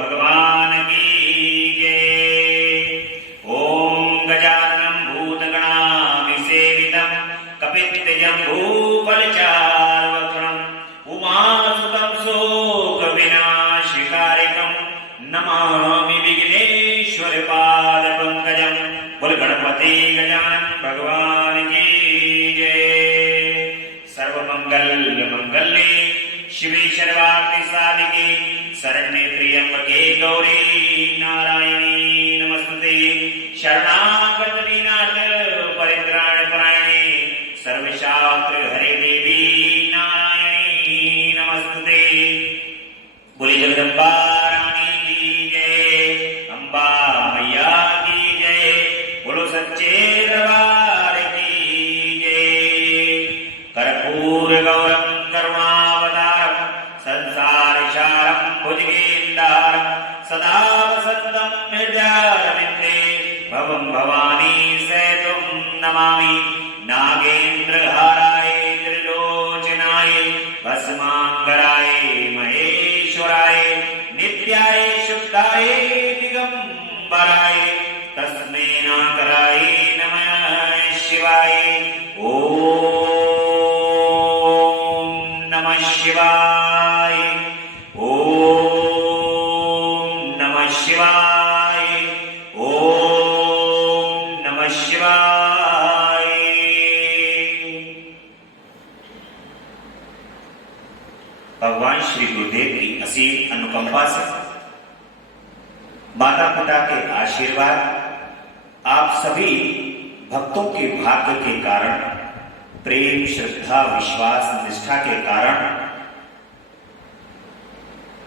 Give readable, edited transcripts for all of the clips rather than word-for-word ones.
भगवान की जय। ओम गजाननं भूतगणाभिसेवितं कपित्तजम्बूफलचार्वक्त्रम् उमासुतं शोकविनाशकारिकं नमामि विघ्नेश्वरपादपङ्कजं। बोल गणपति गजानन भगवान की जय। सर्वमंगल मंगल्ये शिवे सर्वार्थ साधिके शरण्ये त्र्यंबके गौरी नारायणी नमस्तुते। शरणागत दीनाथ परित्राण परायणे सर्वशास्त्र हरे देवी नारायणी नमस्तुते। बोली जगदम्बा रानी की जय, अम्बा मैया की जय। बोलो सच्चे दरबार की जय। कर्पूर गौरम करुणावतारम संसारसारम भुजगेन्द्रहारम सदा वसन्तं हृदयारविन्दे भवं भवानी सेतुं नमामि। नागेन्द्रहाराय त्रिलोचनाय भस्मांगराय महेश्वराय नित्याय शुद्धाय दिगंबराय तस्मै नाकराय नमः शिवाय। ओम नमः शिवाय। ओम नमः शिवाय। ओम नमः शिवाय। भगवान श्री गुरुदेव की असीम अनुकंपा से, माता पिता के आशीर्वाद, आप सभी भक्तों के भाग्य के कारण, प्रेम श्रद्धा विश्वास निष्ठा के कारण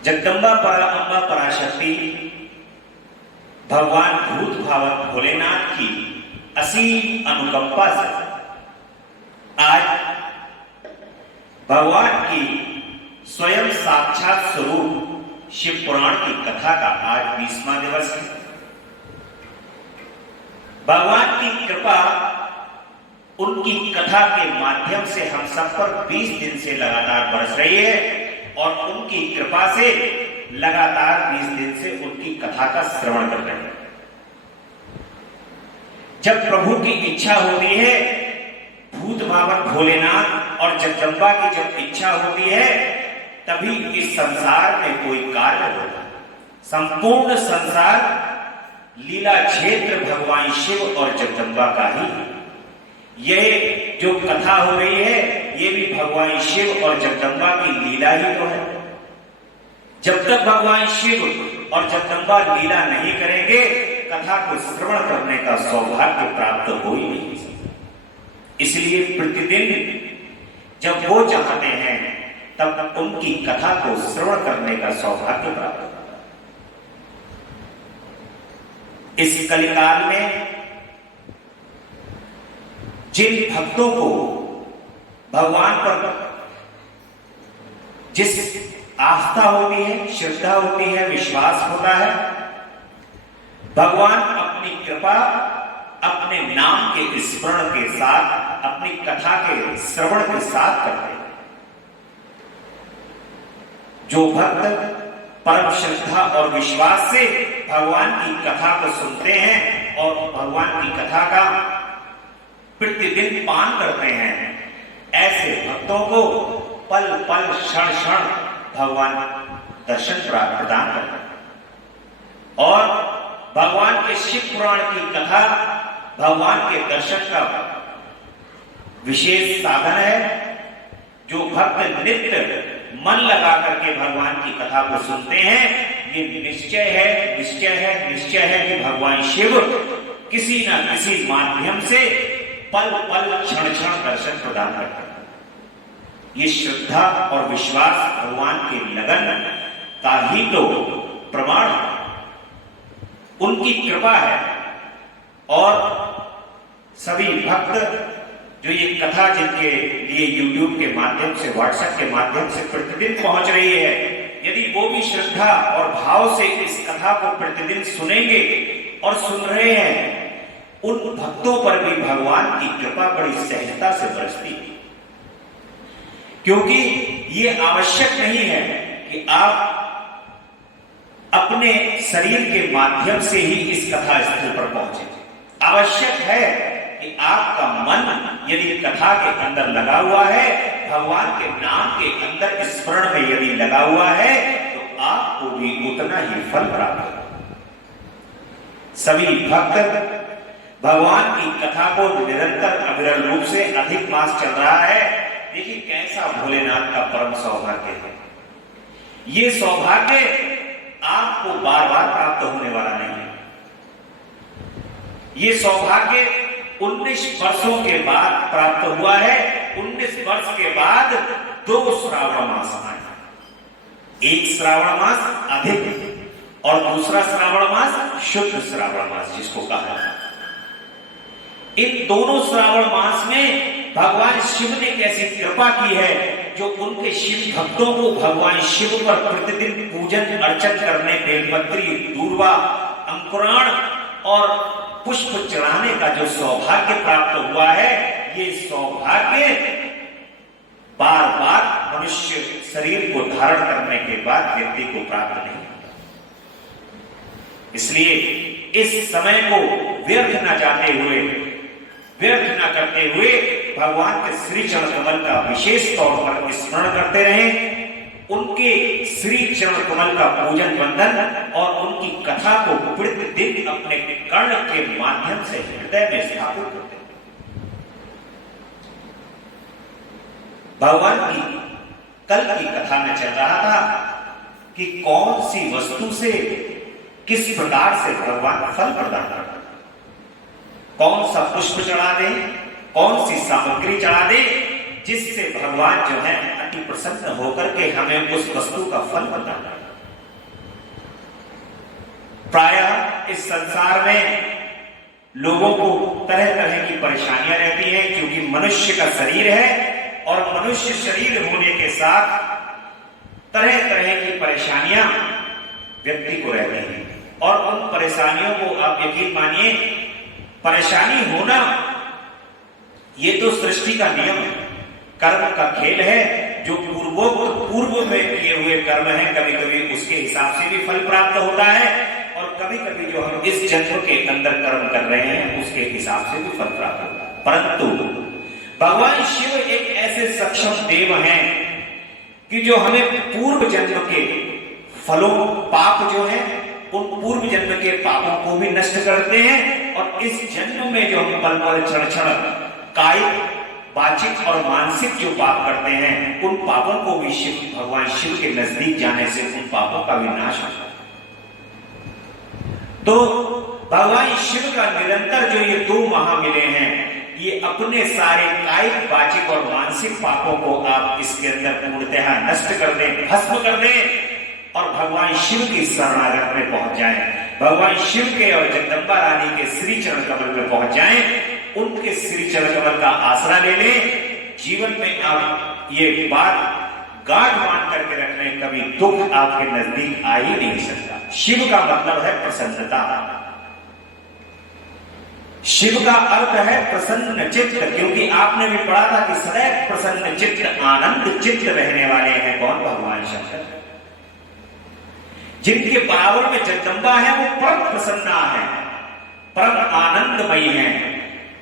जगदम्बा पराअम्बा पराशक्ति भगवान भूत भावक भोलेनाथ की असीम अनुकंपा से आज भगवान की स्वयं साक्षात स्वरूप शिव पुराण की कथा का आज 20वां दिवस है। भगवान की कृपा उनकी कथा के माध्यम से हम सब पर 20 दिन से लगातार बरस रही है और उनकी कृपा से लगातार 20 दिन से उनकी कथा का श्रवण कर रहे हैं। जब प्रभु की इच्छा होती है, भूत भावक भोलेनाथ और जगदम्बा की जब इच्छा होती है, तभी इस संसार में कोई कार्य होगा। संपूर्ण संसार लीला क्षेत्र भगवान शिव और जगदम्बा का ही है। यह जो कथा हो रही है, ये भी भगवान शिव और जगदम्बा की लीला ही तो है। जब तक भगवान शिव और जगदम्बा लीला नहीं करेंगे, कथा को श्रवण करने का सौभाग्य प्राप्त हो ही नहीं। इसलिए प्रतिदिन जब वो चाहते हैं, तब उनकी कथा को श्रवण करने का सौभाग्य प्राप्त होता है। इस कलिकाल में जिन भक्तों को भगवान पर जिस आस्था होती है, श्रद्धा होती है, विश्वास होता है, भगवान अपनी कृपा अपने नाम के स्मरण के साथ, अपनी कथा के श्रवण के साथ करते हैं। जो भक्त परम श्रद्धा और विश्वास से भगवान की कथा को सुनते हैं और भगवान की कथा का प्रतिदिन पान करते हैं, ऐसे भक्तों को पल पल क्षण क्षण भगवान दर्शन प्रदान करते हैं। और भगवान के शिव पुराण की कथा भगवान के दर्शन का विशेष साधन है। जो भक्त नित्य मन लगा करके भगवान की कथा को सुनते हैं, ये निश्चय है कि भगवान शिव किसी न किसी माध्यम से पल पल क्षण क्षण दर्शन प्रदान करते हैं। ये श्रद्धा और विश्वास भगवान के लगन का ही तो प्रमाण है, उनकी कृपा है। और सभी भक्त जो ये कथा जिनके लिए YouTube के माध्यम से, WhatsApp के माध्यम से प्रतिदिन पहुंच रही है, यदि वो भी श्रद्धा और भाव से इस कथा को प्रतिदिन सुनेंगे और सुन रहे हैं, उन भक्तों पर भी भगवान की कृपा बड़ी सहजता से बरसती है। क्योंकि ये आवश्यक नहीं है कि आप अपने शरीर के माध्यम से ही इस कथा स्थल पर पहुंचे। आवश्यक है कि आपका मन यदि कथा के अंदर लगा हुआ है, भगवान के नाम के अंदर स्मरण में यदि लगा हुआ है, तो आपको भी उतना ही फल प्राप्त होगा। सभी भक्त भगवान की कथा को निरंतर अविरल रूप से अधिक मास चल रहा है। देखिए कैसा भोलेनाथ का परम सौभाग्य है। ये सौभाग्य आपको बार बार प्राप्त होने वाला नहीं है। ये सौभाग्य 19 वर्षों के बाद प्राप्त हुआ है। 19 वर्ष के बाद 2 श्रावण मास आए। एक श्रावण मास अधिक और दूसरा श्रावण मास शुद्ध श्रावण मास जिसको कहा है। इन दोनों श्रावण मास में भगवान शिव ने कैसी कृपा की है, जो उनके शिव भक्तों को भगवान शिव पर प्रतिदिन पूजन अर्चन करने, बेलपत्री, दूर्वा, अंकुरान और पुष्प चढ़ाने का जो सौभाग्य प्राप्त हुआ है, ये सौभाग्य बार बार मनुष्य शरीर को धारण करने के बाद व्यक्ति को प्राप्त नहीं। इसलिए इस समय को व्यर्थ न जाते हुए, व्यर्थ न करते हुए भगवान के श्री चरण कमल का विशेष तौर पर स्मरण करते रहें। उनके श्री चरण कमल का पूजन बंधन और उनकी कथा को प्रतिदिन अपने कर्ण के माध्यम से हृदय में स्थापित करते हैं। भगवान की कल की कथा में चल रहा था कि कौन सी वस्तु से किस प्रकार से भगवान फल प्रदान करते, कौन सा पुष्प चढ़ा दे, कौन सी सामग्री चढ़ा दे, जिससे भगवान जो है अति प्रसन्न होकर के हमें उस वस्तु का फल प्रदान करे। प्रायः इस संसार में लोगों को तरह तरह की परेशानियां रहती हैं, क्योंकि मनुष्य का शरीर है और मनुष्य शरीर होने के साथ तरह तरह की परेशानियां व्यक्ति को रहती हैं। और उन परेशानियों को आप यकीन मानिए, परेशानी होना ये तो सृष्टि का नियम है, कर्म का खेल है। जो पूर्व में किए हुए कर्म है, कभी कभी उसके हिसाब से भी फल प्राप्त होता है, और कभी कभी जो हम इस जन्म के अंदर कर्म कर रहे हैं उसके हिसाब से भी फल प्राप्त होता है। परंतु भगवान शिव एक ऐसे सक्षम देव हैं कि जो हमें पूर्व जन्म के फलों, पाप जो है उन पूर्व जन्म के पापों को भी नष्ट करते हैं, और इस जन्म में जो हम पल पल क्षण क्षण कायिक, वाचिक और मानसिक जो पाप करते हैं, उन पापों को भी भगवान शिव के नजदीक जाने से उन पापों का भी नाश होता है। तो भगवान शिव का निरंतर जो ये 2 माह मिले हैं, ये अपने सारे कायिक, वाचिक और मानसिक पापों को आप इसके अंदर पूर्णतः नष्ट कर दें, भस्म कर दें, और भगवान शिव की शरणागत में पहुंच जाएं। भगवान शिव के और जगदम्बा रानी के श्री चरण कमल में पहुंच जाएं, उनके श्री चरण कमल का आसरा ले लें। जीवन में आप ये बात गांठ बांध करके रख लें, कभी दुख आपके नजदीक आ ही नहीं सकता। शिव का मतलब है प्रसन्नता। शिव का अर्थ है प्रसन्न चित्त, क्योंकि आपने भी पढ़ा था कि सदैव प्रसन्न चित्त, आनंद चित्त रहने वाले हैं कौन? भगवान शंकर। जिनके बराबर में जगदम्बा है वो परम प्रसन्ना है, परम आनंदमयी है।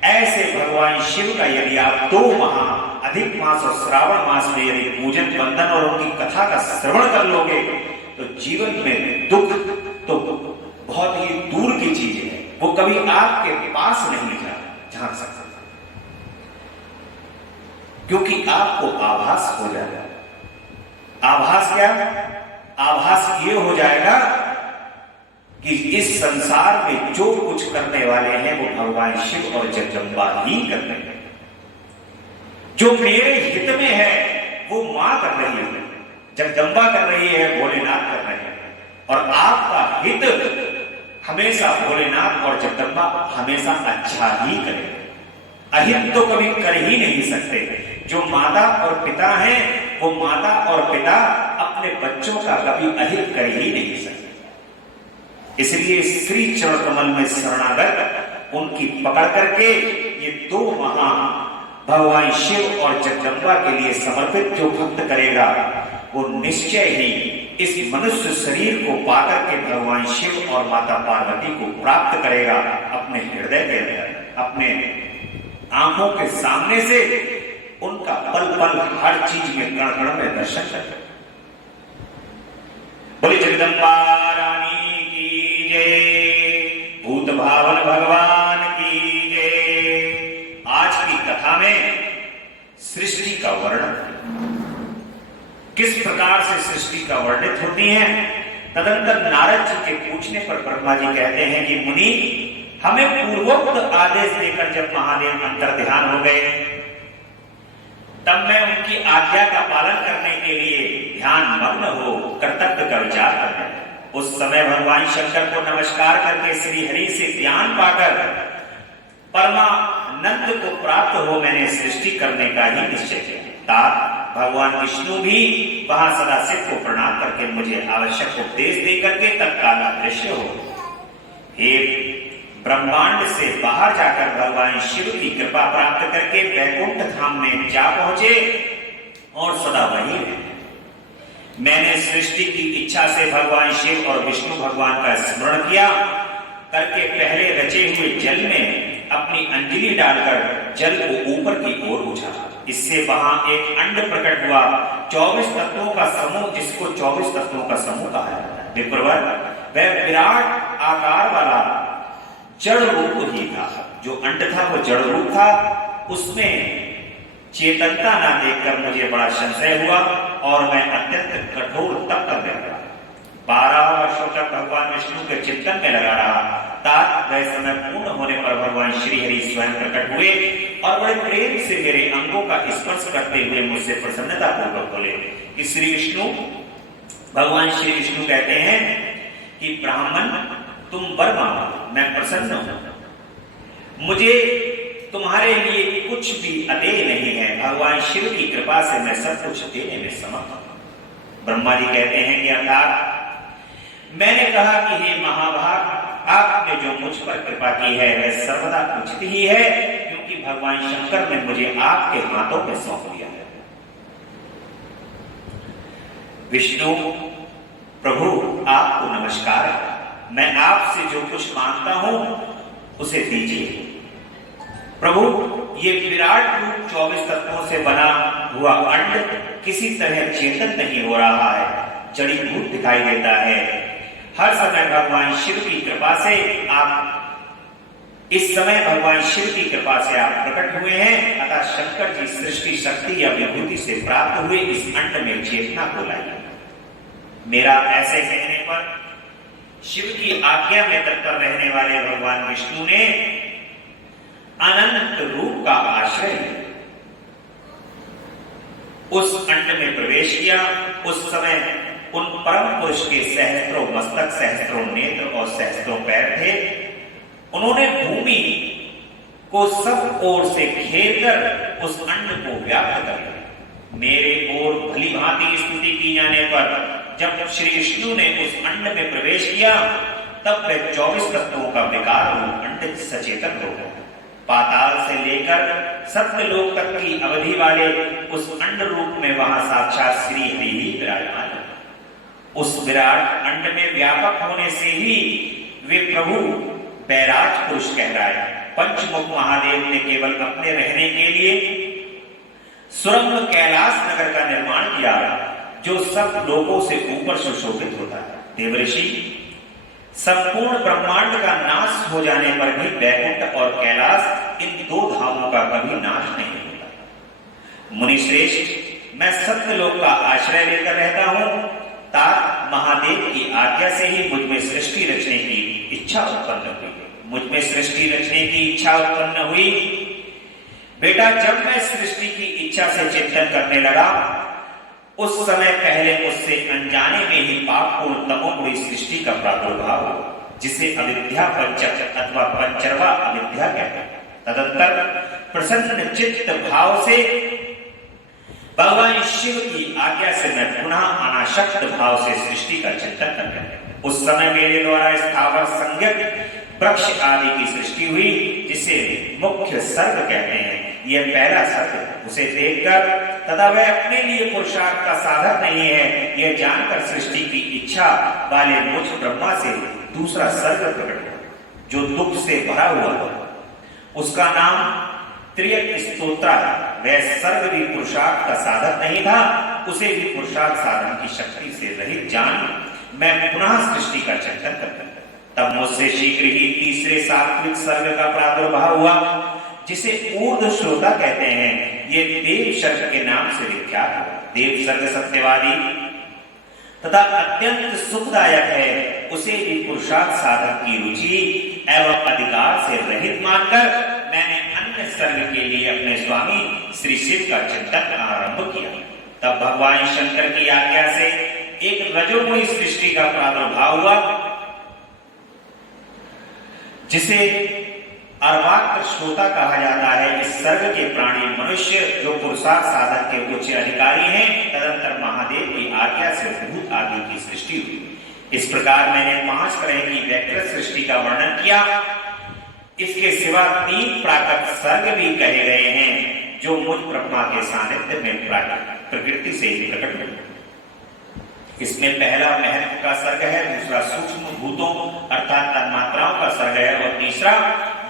ऐसे भगवान शिव का यदि आप 2 माह, अधिक मास और श्रावण मास में यदि पूजन, बंधन और उनकी कथा का श्रवण कर लोगे, तो जीवन में दुख तो बहुत ही दूर की चीज है, वो कभी आपके पास नहीं झांक सकता, क्योंकि आपको आभास हो जाएगा। आभास क्या? आभास ये हो जाएगा कि इस संसार में जो कुछ करने वाले हैं वो भगवान शिव और जगदम्बा ही कर रहे हैं। जो मेरे हित में है वो मां कर रही है, जगदम्बा कर रही है, भोलेनाथ कर रहे हैं। और आपका हित हमेशा भोलेनाथ और जगदम्बा हमेशा अच्छा ही करें, अहित तो कभी कर ही नहीं सकते। जो माता और पिता हैं वो माता और पिता अपने बच्चों का कभी अहित कर ही नहीं सकते। इसलिए श्री चरण कमल में शरणागत उनकी पकड़ करके ये 2 माह भगवान शिव और जगदम्बा के लिए समर्पित जो भक्त करेगा, वो निश्चय ही इस मनुष्य शरीर को पाकर के भगवान शिव और माता पार्वती को प्राप्त करेगा अपने हृदय के अंदर, अपने आंखों के सामने से उनका पल पल हर चीज में कण कण में दर्शन करेगा। बोले जगदम्बा रानी की जय, भूत भावन भगवान की जय। आज की कथा में सृष्टि का वर्णन, किस प्रकार से सृष्टि का वर्णित होती है। तदंतर नारद जी के पूछने पर ब्रह्मा जी कहते हैं कि मुनि, हमें पूर्वोक्त आदेश देकर जब महादेव अंतर्ध्यान हो गए, तब मैं उनकी आज्ञा का पालन करने के लिए ध्यान मग्न हो कर्तव्य का विचार करने लगा। उस समय भगवान शंकर को नमस्कार करके श्री हरि से ज्ञान पाकर परमानंद को प्राप्त हो मैंने सृष्टि करने का ही निश्चय किया। भगवान विष्णु भी वहां सदाशिव को प्रणाम करके मुझे आवश्यक उपदेश देकर के तत्काल अदृश्य हो। एक ब्रह्मांड से बाहर जाकर भगवान शिव की कृपा प्राप्त करके वैकुंठ धाम में जा पहुंचे और सदा वही है। मैंने सृष्टि की इच्छा से भगवान शिव और विष्णु भगवान का स्मरण किया करके पहले रचे हुए जल में अपनी अंजलि डालकर जल को ऊपर की ओर उछाला। इससे वहां एक अंड प्रकट हुआ, 24 तत्वों का समूह, जिसको 24 तत्वों का समूह कहा जाता है। विप्रवर वह विराट आकार वाला जड़ रूप ही था। जो अंड था वो जड़ रूप था। उसमें चेतनता ना देखकर मुझे बड़ा संशय हुआ और मैं अत्यंत कठोर तप करने लगा। 12 वर्षों तक भगवान विष्णु के चिंतन में लगा रहा। वह समय पूर्ण होने पर भगवान श्री हरि स्वयं प्रकट हुए और बड़े प्रेम से मेरे अंगों का स्पर्श करते हुए मुझसे प्रसन्नता पूर्वक बोले कि श्री विष्णु, भगवान श्री विष्णु कहते हैं कि ब्राह्मण तुम वर मांगो, मैं प्रसन्न हूं, मुझे तुम्हारे लिए कुछ भी अदेय नहीं है। भगवान शिव की कृपा से मैं सब कुछ देने में समर्थ हूं। ब्रह्मा जी कहते हैं कि अर्थात मैंने कहा कि हे महाभाग, आपने जो मुझ पर कृपा की है वह सर्वदा उचित ही है, क्योंकि भगवान शंकर ने मुझे आपके हाथों में सौंप दिया है। विष्णु प्रभु आपको नमस्कार है, मैं आपसे जो कुछ मांगता हूं उसे दीजिए। प्रभु ये विराट रूप 24 तत्वों से बना हुआ अंड किसी तरह चेतन नहीं हो रहा है, जड़ीभूत दिखाई देता है। हर समय भगवान शिव की कृपा से आप इस समय भगवान शिव की कृपा से आप प्रकट हुए हैं, अतः शंकर जी सृष्टि शक्ति या विभूति से प्राप्त हुए इस अंड में चेतना को लाइए। मेरा ऐसे कहने पर शिव की आज्ञा में तत्पर रहने वाले भगवान विष्णु ने अनंत रूप का आश्रय उस अंड में प्रवेश किया। उस समय उन परम पुरुष के सहस्त्रों मस्तक, सहस्त्रों नेत्र और सहस्त्रों पैर थे। उन्होंने भूमि को सब ओर से घेरकर उस अंड को व्याप्त कर लिया। मेरे ओर भली भांति स्तुति की जाने पर जब श्री विष्णु ने उस अंड में प्रवेश किया, तब वह 24 तत्वों का विकार रूप अंड सचेतन हो गया। पाताल से लेकर सत्यलोक तक की अवधि वाले उस अंड रूप में वहां साक्षात श्री हरि ही विराजमान है। उस विराट अंड में व्यापक होने से ही वे प्रभु बैराज पुरुष कह रहा है। पंचमुख महादेव ने केवल अपने रहने के लिए सुरंग कैलाश नगर का निर्माण किया, जो सब लोगों से ऊपर सुशोभित होता है। देवऋषि, संपूर्ण ब्रह्मांड का नाश हो जाने पर भी वैकुंठ और कैलाश, इन दो धामों का कभी नाश नहीं होता। मुनि श्रेष्ठ, मैं सत्यलोक का आश्रय लेकर रहता हूं, तात महादेव की आज्ञा से ही मुझ में सृष्टि रचने की इच्छा उत्पन्न हुई। मुझ में सृष्टि रचने की इच्छा उत्पन्न हुई। बेटा, जब मैं सृष्टि की इच्छा से चिंतन करने लगा, उस समय पहले मुझसे अनजाने में ही पापपूर्ण तमोगुणी सृष्टि का प्रादुर्भाव हुआ, जिसे अविद्या पंचक अथवा पंचरवा अविद्या कहते हैं। तदंतर प्रसन्न चित्त भाव से भगवान शिव की आज्ञा से मैं पुनः अनाशक्त भाव से सृष्टि का चिंतन करने लगा। उस समय मेरे द्वारा स्थावर संज्ञक वृक्ष आदि की सृष्टि हुई, जिसे मुख्य सर्ग कहते हैं। यह पहला सर्ग उसे देखकर तथा वह अपने लिए पुरुषार्थ का साधक नहीं है, यह जानकर सृष्टि की इच्छा वाले मुझ ब्रह्मा से दूसरा सर्ग प्रकट हुआ, जो दुख से भरा हुआ था। उसका नाम त्रियक स्तोत्रा है। वह सर्ग भी पुरुषार्थ का साधक नहीं था, उसे भी पुरुषार्थ साधन की शक्ति से रहित जान मैं पुनः सृष्टि का चिंतन करता। तब मुझसे शीघ्र ही तीसरे सात्विक सर्ग का प्रादुर्भाव हुआ, जिसे ऊर्ध्व श्रोता कहते हैं। ये देव सर्ग के नाम से विख्यात हुआ। देव सर्ग सत्यवादी तथा अत्यंत सुखदायक है, उसे भी पुरुषार्थ साधन की रुचि एवं अधिकार से रहित मानकर मैंने अन्य सर्ग के लिए अपने स्वामी श्री शिव का चिंतन आरंभ किया। तब भगवान शंकर की आज्ञा से एक रजोगुणी सृष्टि का प्रादुर्भाव हुआ, जिसे अर्वाक्र श्रोता कहा जाता है। इस सर्ग के प्राणी मनुष्य जो पुरुषार्थ साधन के उच्च अधिकारी हैं, तदंतर महादेव की आज्ञा से भूत आदि की सृष्टि हुई। इस प्रकार मैंने 5 तरह की वैकृत सृष्टि का वर्णन किया। इसके सिवा 3 प्राकृत सर्ग भी कहे गए हैं, जो मुझ ब्रह्मा के सानिध्य में प्रकृति से ही प्रकट हुए। इसमें पहला महत्व का सर्ग है, दूसरा सूक्ष्म भूतों अर्थात तन्मात्राओं का सर्ग है और तीसरा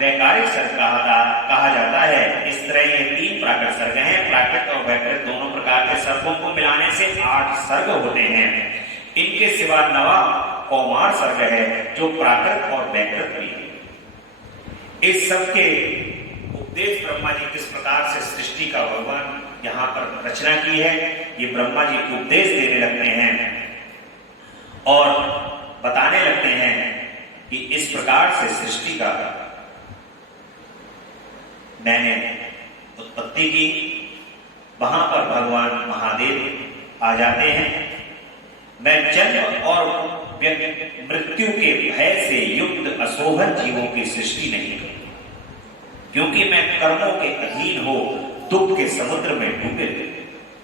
वैकारिक सर्ग कहा जाता है। इस तरह ये 3 प्राकृत सर्ग हैं। प्राकृत और वैकृत दोनों प्रकार के सर्गों को मिलाने से 8 सर्ग होते हैं। इनके सिवा 9वां कौमार सर्ग है, जो प्राकृत और वैकृत भी है। इस सब के उपदेश ब्रह्मा जी किस प्रकार से सृष्टि का भगवान यहाँ पर रचना की है, ये ब्रह्मा जी को उपदेश देने लगते हैं और बताने लगते हैं कि इस प्रकार से सृष्टि का मैंने उत्पत्ति की। वहां पर भगवान महादेव आ जाते हैं। मैं जन्म और मृत्यु के भय से युक्त असोहन जीवों की सृष्टि नहीं करूं, क्योंकि मैं कर्मों के अधीन हो दुख के समुद्र में डूबे।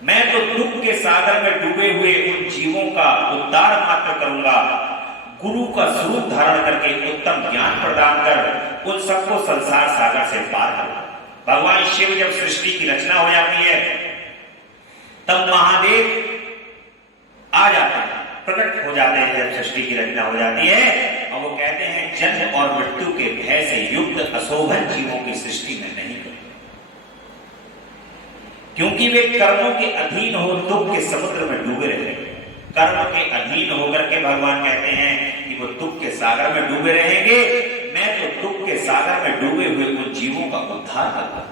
मैं तो दुख के सागर में डूबे हुए उन जीवों का उद्धार मात्र करूंगा। गुरु का स्वरूप धारण करके उत्तम ज्ञान प्रदान कर उन सबको संसार सागर से पार करूंगा। भगवान शिव जब सृष्टि की रचना हो जाती है, तब महादेव आ जाते हैं, प्रकट हो जाते हैं। जब सृष्टि की रचना हो जाती है और वो कहते हैं जन्म और मृत्यु के भय से युक्त अशोभन जीवों की सृष्टि में नहीं करूं, क्योंकि वे कर्मों के अधीन हो दुख के समुद्र में डूबे रहे। कर्म के अधीन होकर के भगवान कहते हैं कि वो दुख के सागर में डूबे रहेंगे। मैं तो दुख के सागर में डूबे हुए उन जीवों का उद्धार करूंगा।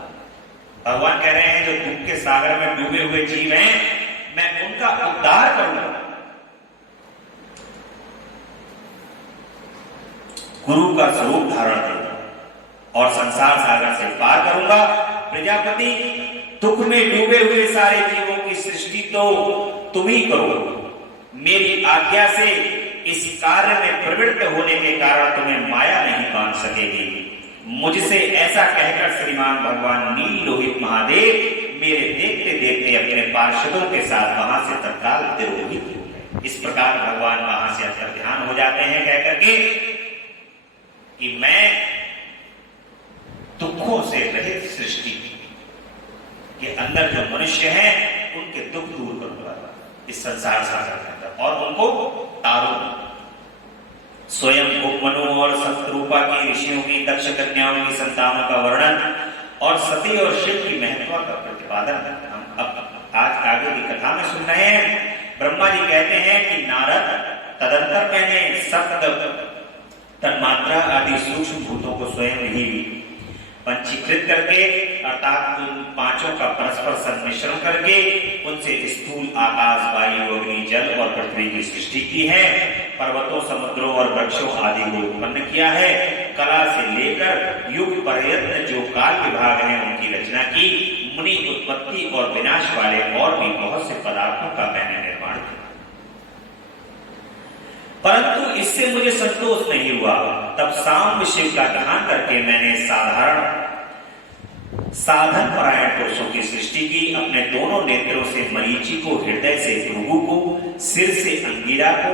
भगवान कह रहे हैं जो दुख के सागर में डूबे हुए जीव हैं, मैं उनका उद्धार करूंगा। गुरु का स्वरूप धारण करूंगा और संसार सागर से पार करूंगा। प्रजापति, दुख में डूबे हुए सारे जीवों की सृष्टि तो तुम ही करो। मेरी आज्ञा से इस कार्य में प्रवृत्त होने के कारण तुम्हें माया नहीं बांध सकेगी। मुझसे ऐसा कहकर श्रीमान भगवान नील लोहित महादेव मेरे देखते देखते अपने पार्षदों के साथ वहां से तत्काल तिरोहित हो गए। इस प्रकार भगवान वहां से अंतर ध्यान हो जाते हैं, कहकर के कि मैं दुखों से रहित सृष्टि के अंदर जो मनुष्य हैं उनके दुख दूर करूंगा इस संसार सागर के अंदर और उनको तारूंगा। स्वयं उपमनु और सतरूपा की ऋषियों की दक्ष कन्याओं की संतानों का वर्णन और सती और शिव की महत्व का प्रतिपादन हम अब आज आगे की कथा में सुन रहे हैं। ब्रह्मा जी कहते हैं कि नारद, तदंतर मैंने सप्त तन्मात्रा आदि सूक्ष्म भूतों को स्वयं ही पंचीकृत करके अर्थात उन पांचों का परस्पर संमिश्रण करके उनसे स्थूल आकाश, वायु, अग्नि, जल और पृथ्वी की सृष्टि की है। पर्वतों, समुद्रों और वृक्षों आदि को उत्पन्न किया है। कला से लेकर युग पर्यंत जो काल विभाग है उनकी रचना की। मुनि, उत्पत्ति और विनाश वाले और भी बहुत से पदार्थों का मैंने निर्माण किया, परंतु इससे मुझे संतोष नहीं हुआ। तब साम शिव का ध्यान करके मैंने साधन परायण पुरुषों की सृष्टि की। अपने दोनों नेत्रों से मरीचि को, हृदय से भृगु को, सिर से अंगिरा को,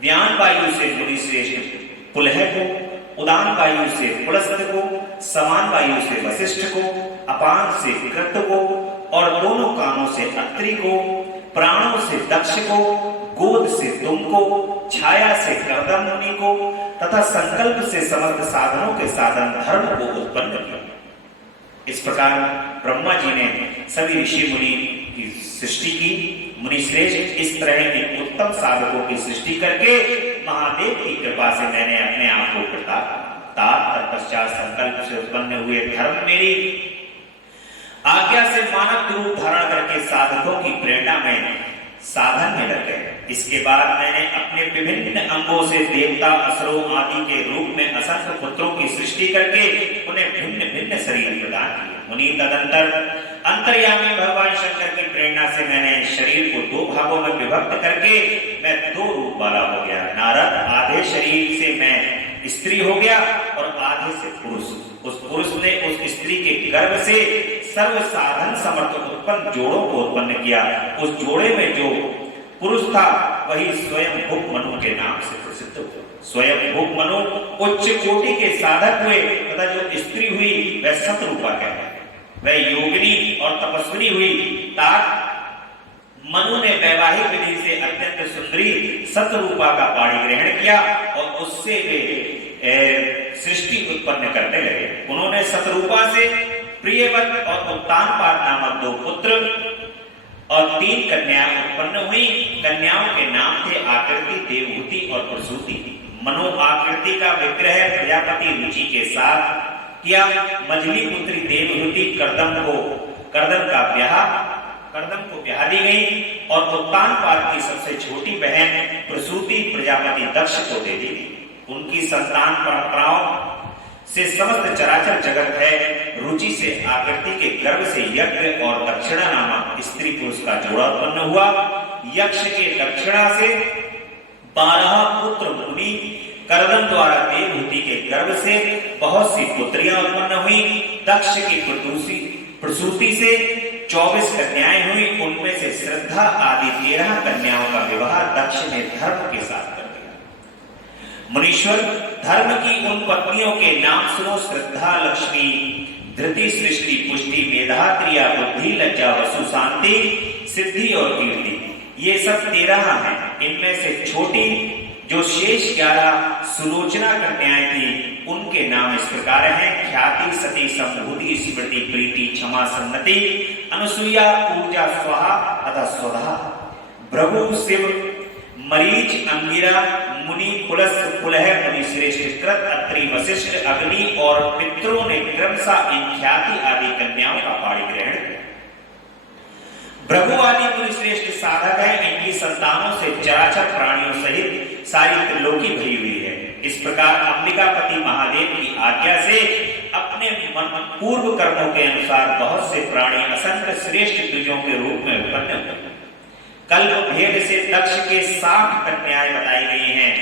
व्यान वायु से मुनिश्रेष्ठ पुलह को, उदान वायु से पुलस्त्य को, समान वायु से वशिष्ठ को, अपान से कृत को और दोनों कानों से अत्रि को, प्राणों से दक्ष को, गोद से तुम को, छाया से कर्दम मुनि को तथा संकल्प से समस्त साधनों के साधन धर्म को उत्पन्न किया। इस प्रकार ब्रह्मा जी ने सभी ऋषि मुनि की सृष्टि की। मुनि श्रेष्ठ इस तरह के उत्तम साधकों की सृष्टि करके महादेव की कृपा से मैंने अपने आप को तत्पश्चात संकल्प से उत्पन्न हुए धर्म मेरी आज्ञा से मानव रूप धारण करके साधकों की प्रेरणा में साधन में लग गए। इसके बाद मैंने अपने विभिन्न अंगों से देवता असुरों आदि के रूप में असंख्य पुत्रों की सृष्टि करके उन्हें भिन्न भिन्न शरीर प्रदान किए। मुनि तदंतर अंतर्यामी भगवान शंकर की प्रेरणा से मैंने शरीर को दो भागों में विभक्त करके मैं दो रूप वाला हो गया। नारद आधे शरीर से मैं स्त्री हो गया और आधे से पुरुष। उस पुरुष ने उस स्त्री के गर्भ से सर्व साधन समर्थ उत्पन्न जोड़ों को उत्पन्न किया। उस जोड़े में जो पुरुष था वही स्वयं भूप मनु के नाम से प्रसिद्ध हुआ। स्वयं भूप मनु उच्च कोटि के साधक हुए तथा जो स्त्री हुई वह सतरूपा कहलाए। वह योगिनी और तपस्विनी हुई। ताक मनु ने वैवाहिक विधि से अत्यंत सुंदरी सतरूपा का पाणी ग्रहण किया और उससे वे सृष्टि उत्पन्न करने लगे। उन्होंने सतरूपा से प्रियवत और उत्तानपाद नामक दो पुत्र और 3 कन्याएं उत्पन्न हुई। कन्याओं के नाम थे आकृति, देवहूति और प्रसूति। मनु आकृति का विग्रह प्रजापति रुचि के साथ किया। मझली पुत्री देवहूति कर्दम को ब्याह दी गई और उत्तानपाद की सबसे छोटी बहन प्रसूति प्रजापति दक्ष को दे दी गई। उनकी संतान परंपराओं से समस्त चराचर जगत है। रुचि से आकृति के गर्भ से यज्ञ और दक्षिणा नामक स्त्री पुरुष का जोड़ा उत्पन्न हुआ। यक्ष के दक्षिणा से 12 पुत्र मुनि, कर्दम द्वारा देवहूति के गर्भ से बहुत सी पुत्रियां उत्पन्न हुई। दक्ष की प्रसूति से 24 कन्याएं हुई। उनमें से श्रद्धा आदि 13 कन्याओं का विवाह दक्ष ने धर्म के साथ कर दिया। मुनीश्वर, धर्म की उन पत्नियों के नाम सुनो। श्रद्धा, लक्ष्मी, धृति, सृष्टि, पुष्टि, मेधा, क्रिया, बुद्धि, लज्जा, वसु, शांति, सिद्धि और कीर्ति। ये सब 13 हैं। इनमें से छोटी जो शेष 11 सुलोचना कन्याएं थी उनके नाम इस प्रकार हैं: ख्याति, सती, संभूति, स्मृति, प्रीति, क्षमा, सन्नति, अनुसुईया, ऊर्जा, स्वाहा तथा स्वधा। भृगु, शिव, मरीच, अंगिरा, मुनि, पुलस, पुलह, मुनि श्रेष्ठ, कृत, अत्रि, वशिष्ठ, अग्नि और पितरों ने क्रमशः इन ख्याति आदि कन्याओं का पाणी ग्रहण किया। भृगु आदि मुनि श्रेष्ठ साधक है। इनकी संतानों से चराचर प्राणियों सहित सारी त्रिलोकी भरी हुई है। इस प्रकार अंबिकापति महादेव की आज्ञा से अपने पूर्व कर्मों के अनुसार बहुत से प्राणी असंख्य श्रेष्ठ द्विजों के रूप में उत्पन्न हुए। कल्प भेद से दक्ष के 60 कन्याएं बताई गई हैं।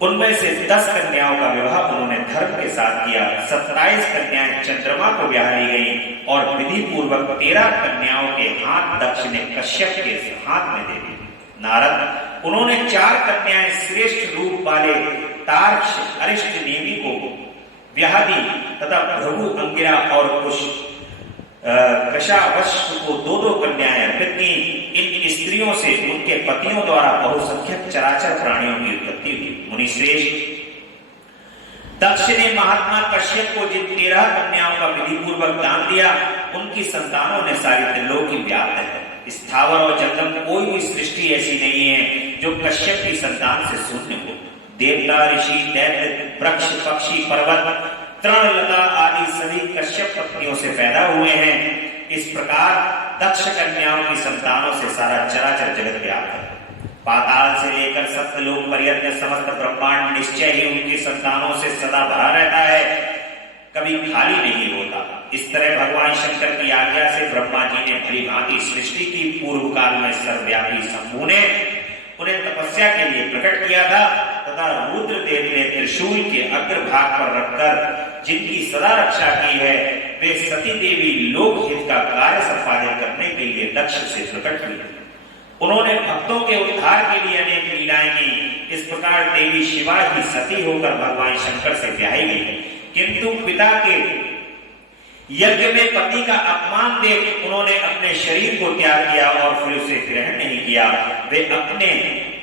उनमें से 10 कन्याओं का विवाह उन्होंने धर्म के साथ किया। 27 कन्याएं चंद्रमा को ब्याह ली गई और विधि पूर्वक 13 कन्याओं के हाथ दक्ष ने कश्यप के हाथ में दे दी। नारद, उन्होंने 4 कन्याएं श्रेष्ठ रूप वाले तार्क्ष, अरिष्ट, नेमि को ब्याह दी तथा भृगु, अंगिरा और कृशावश्य को 2-2 कन्याएं अर्पित की। इन स्त्रियों से उनके पतियों द्वारा बहुसंख्यक चराचर प्राणियों की उत्पत्ति हुई। मुनि श्रेष्ठ, दक्ष ने महात्मा कश्यप को जिन 13 कन्याओं का विधि पूर्वक दान दिया उनकी संतानों ने सारी त्रिलोकी व्याप्त है। स्थावर और जंगम कोई भी सृष्टि ऐसी नहीं है जो कश्यप की संतान से शून्य हो। देवता, ऋषि, दैत्य, वृक्ष, पक्षी, पर्वत, तृण, लता आदि सभी कश्यप पत्नियों से पैदा हुए हैं। इस प्रकार दक्ष कन्याओं की संतानों से सारा चराचर जगत व्याप्त है। पाताल से लेकर सप्तलोक पर्यंत समस्त ब्रह्मांड निश्चय ही उनकी संतानों से सदा भरा रहता है, कभी खाली नहीं होता। इस तरह भगवान शंकर की आज्ञा से ब्रह्मा जी ने भली भांति सृष्टि की। पूर्व काल में सर्वव्यापी शंभु ने उन्हें तपस्या के लिए प्रकट किया था तथा रुद्रदेव ने त्रिशूल के अग्रभाग पर रखकर जिनकी सदा रक्षा की है वे सती देवी लोकहित का कार्य संपादन करने के लिए दक्ष से प्रकट हुई। उन्होंने भक्तों के उद्धार के लिए अनेक लीलाएं की। इस प्रकार देवी शिवा ही सती होकर भगवान शंकर से ब्याही गई, किंतु पिता के यज्ञ में पति का अपमान देख उन्होंने अपने शरीर को त्याग किया और फिर उसे ग्रहण नहीं किया। वे अपने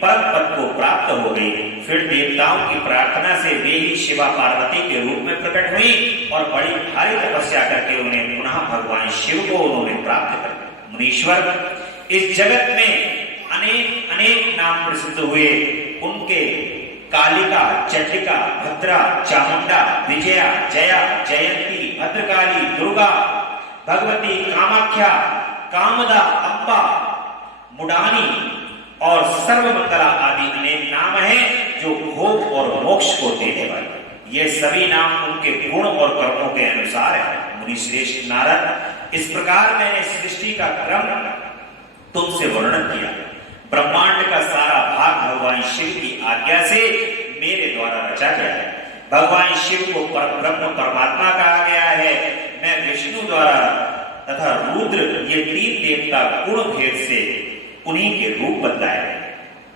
परम पद को प्राप्त हो गई। फिर देवताओं की प्रार्थना से वे ही शिवा पार्वती के रूप में प्रकट हुई और बड़ी भारी तपस्या करके उन्हें पुनः भगवान शिव को उन्होंने प्राप्त कर लिया। मुनीश्वर, इस जगत में अनेक अनेक नाम प्रसिद्ध हुए। उनके कालिका, चंडिका, भद्रा, चामुंडा, विजया, जया, जयंती, भद्रकाली, दुर्गा, भगवती, कामाख्या, कामदा, अम्बा, मुडानी और सर्वमंगला आदि अनेक नाम हैं जो भोग और मोक्ष को देने वाले। ये सभी नाम उनके गुण और कर्मों के अनुसार है। मुनि श्रेष्ठ नारद, इस प्रकार मैंने सृष्टि का क्रम तुमसे वर्णन किया। ब्रह्मांड का सारा भाग भगवान शिव की आज्ञा से मेरे द्वारा रचा गया है। भगवान शिव को परब्रह्म परमात्मा कहा गया है। मैं विष्णु द्वारा तथा रुद्र, ये तीन देवता गुण भेद से उन्हीं के रूप बदलाए हैं।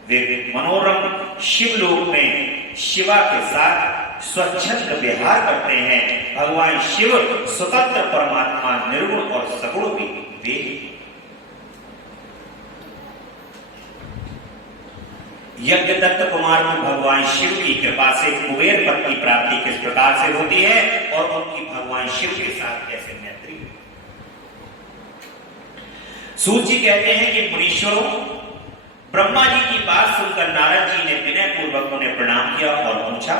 वे मनोरम शिवलोक में शिवा के साथ स्वच्छंद विहार करते हैं। भगवान शिव स्वतंत्र परमात्मा, निर्गुण और सगुण भी वे। यज्ञदत्त कुमार को भगवान शिव की कृपा से कुबेर पद की प्राप्ति किस प्रकार से होती है और उनकी भगवान शिव के साथ कैसे मैत्री। सूची कहते हैं कि मुनीश्वरों, ब्रह्मा जी की बात सुनकर नारद जी ने विनय पूर्वक उन्हें प्रणाम किया और पूछा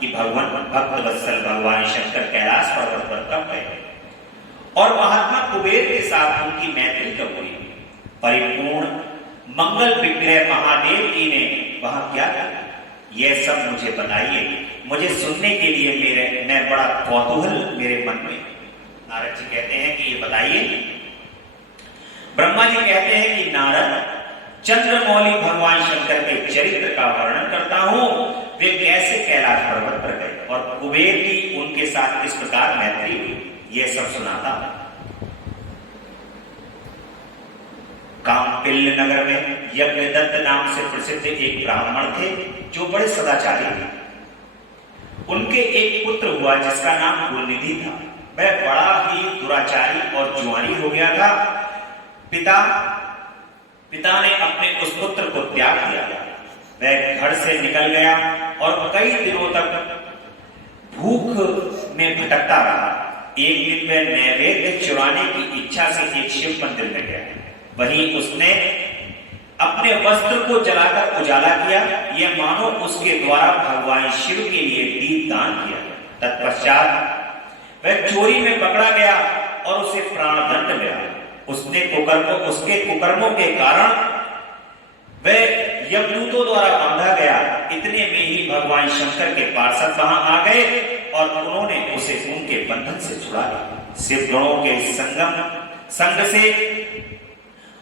कि भगवान भक्त वत्सल भगवान शंकर कैलाश पर्वत पर कब गए और महात्मा कुबेर के साथ उनकी मैत्री कब हुई। परिपूर्ण मंगल विग्रह महादेव जी ने वहां क्या किया, यह सब मुझे बताइए। मुझे सुनने के लिए मैं बड़ा कौतूहल मेरे मन में। नारद जी कहते हैं कि ये बताइए। ब्रह्मा जी कहते हैं कि नारद, चंद्रमौली भगवान शंकर के चरित्र का वर्णन करता हूं। वे कैसे कैलाश पर्वत पर गए और कुबेर की उनके साथ किस प्रकार मैत्री हुई, यह सब सुनाता हूं। कामपिल्ल नगर में यज्ञदत्त नाम से प्रसिद्ध एक ब्राह्मण थे जो बड़े सदाचारी थे। उनके एक पुत्र हुआ जिसका नाम गुणनिधि था। वह बड़ा ही दुराचारी और जुआरी हो गया था। पिता ने अपने उस पुत्र को त्याग दिया। वह घर से निकल गया और कई दिनों तक भूख में भटकता रहा। एक दिन वह नैवेद्य चुराने की इच्छा से एक शिव मंदिर में गया। वहीं उसने अपने वस्त्र को जलाकर उजाला किया, यह मानो उसके द्वारा भगवान शिव के लिए दीप दान किया। तत्पश्चात वह चोरी में पकड़ा गया और उसे प्राणदंड मिला। उसके कुकर्मों के कारण वह यमदूतों द्वारा बांधा गया। इतने में ही भगवान शंकर के पार्षद वहां आ गए और उन्होंने उसे उनके बंधन से छुड़ा लिया। शिव गणों के संग से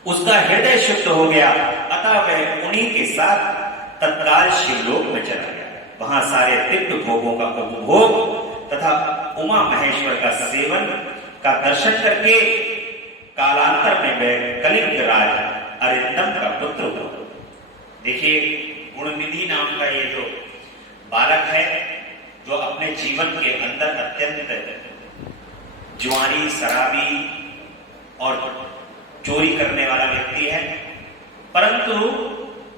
उसका हृदय शुद्ध हो गया, अतः वह उन्हीं के साथ तत्काल शिवलोक में चला गया। वहां सारे दिव्य भोगों का उपभोग तथा उमा महेश्वर का सेवन का दर्शन करके कालांतर में वह कलिंग राज अरिंदम का पुत्र हुआ। देखिए, गुणनिधि नाम का ये जो बालक है, जो अपने जीवन के अंदर अत्यंत जुआरी, शराबी और चोरी करने वाला व्यक्ति है, परंतु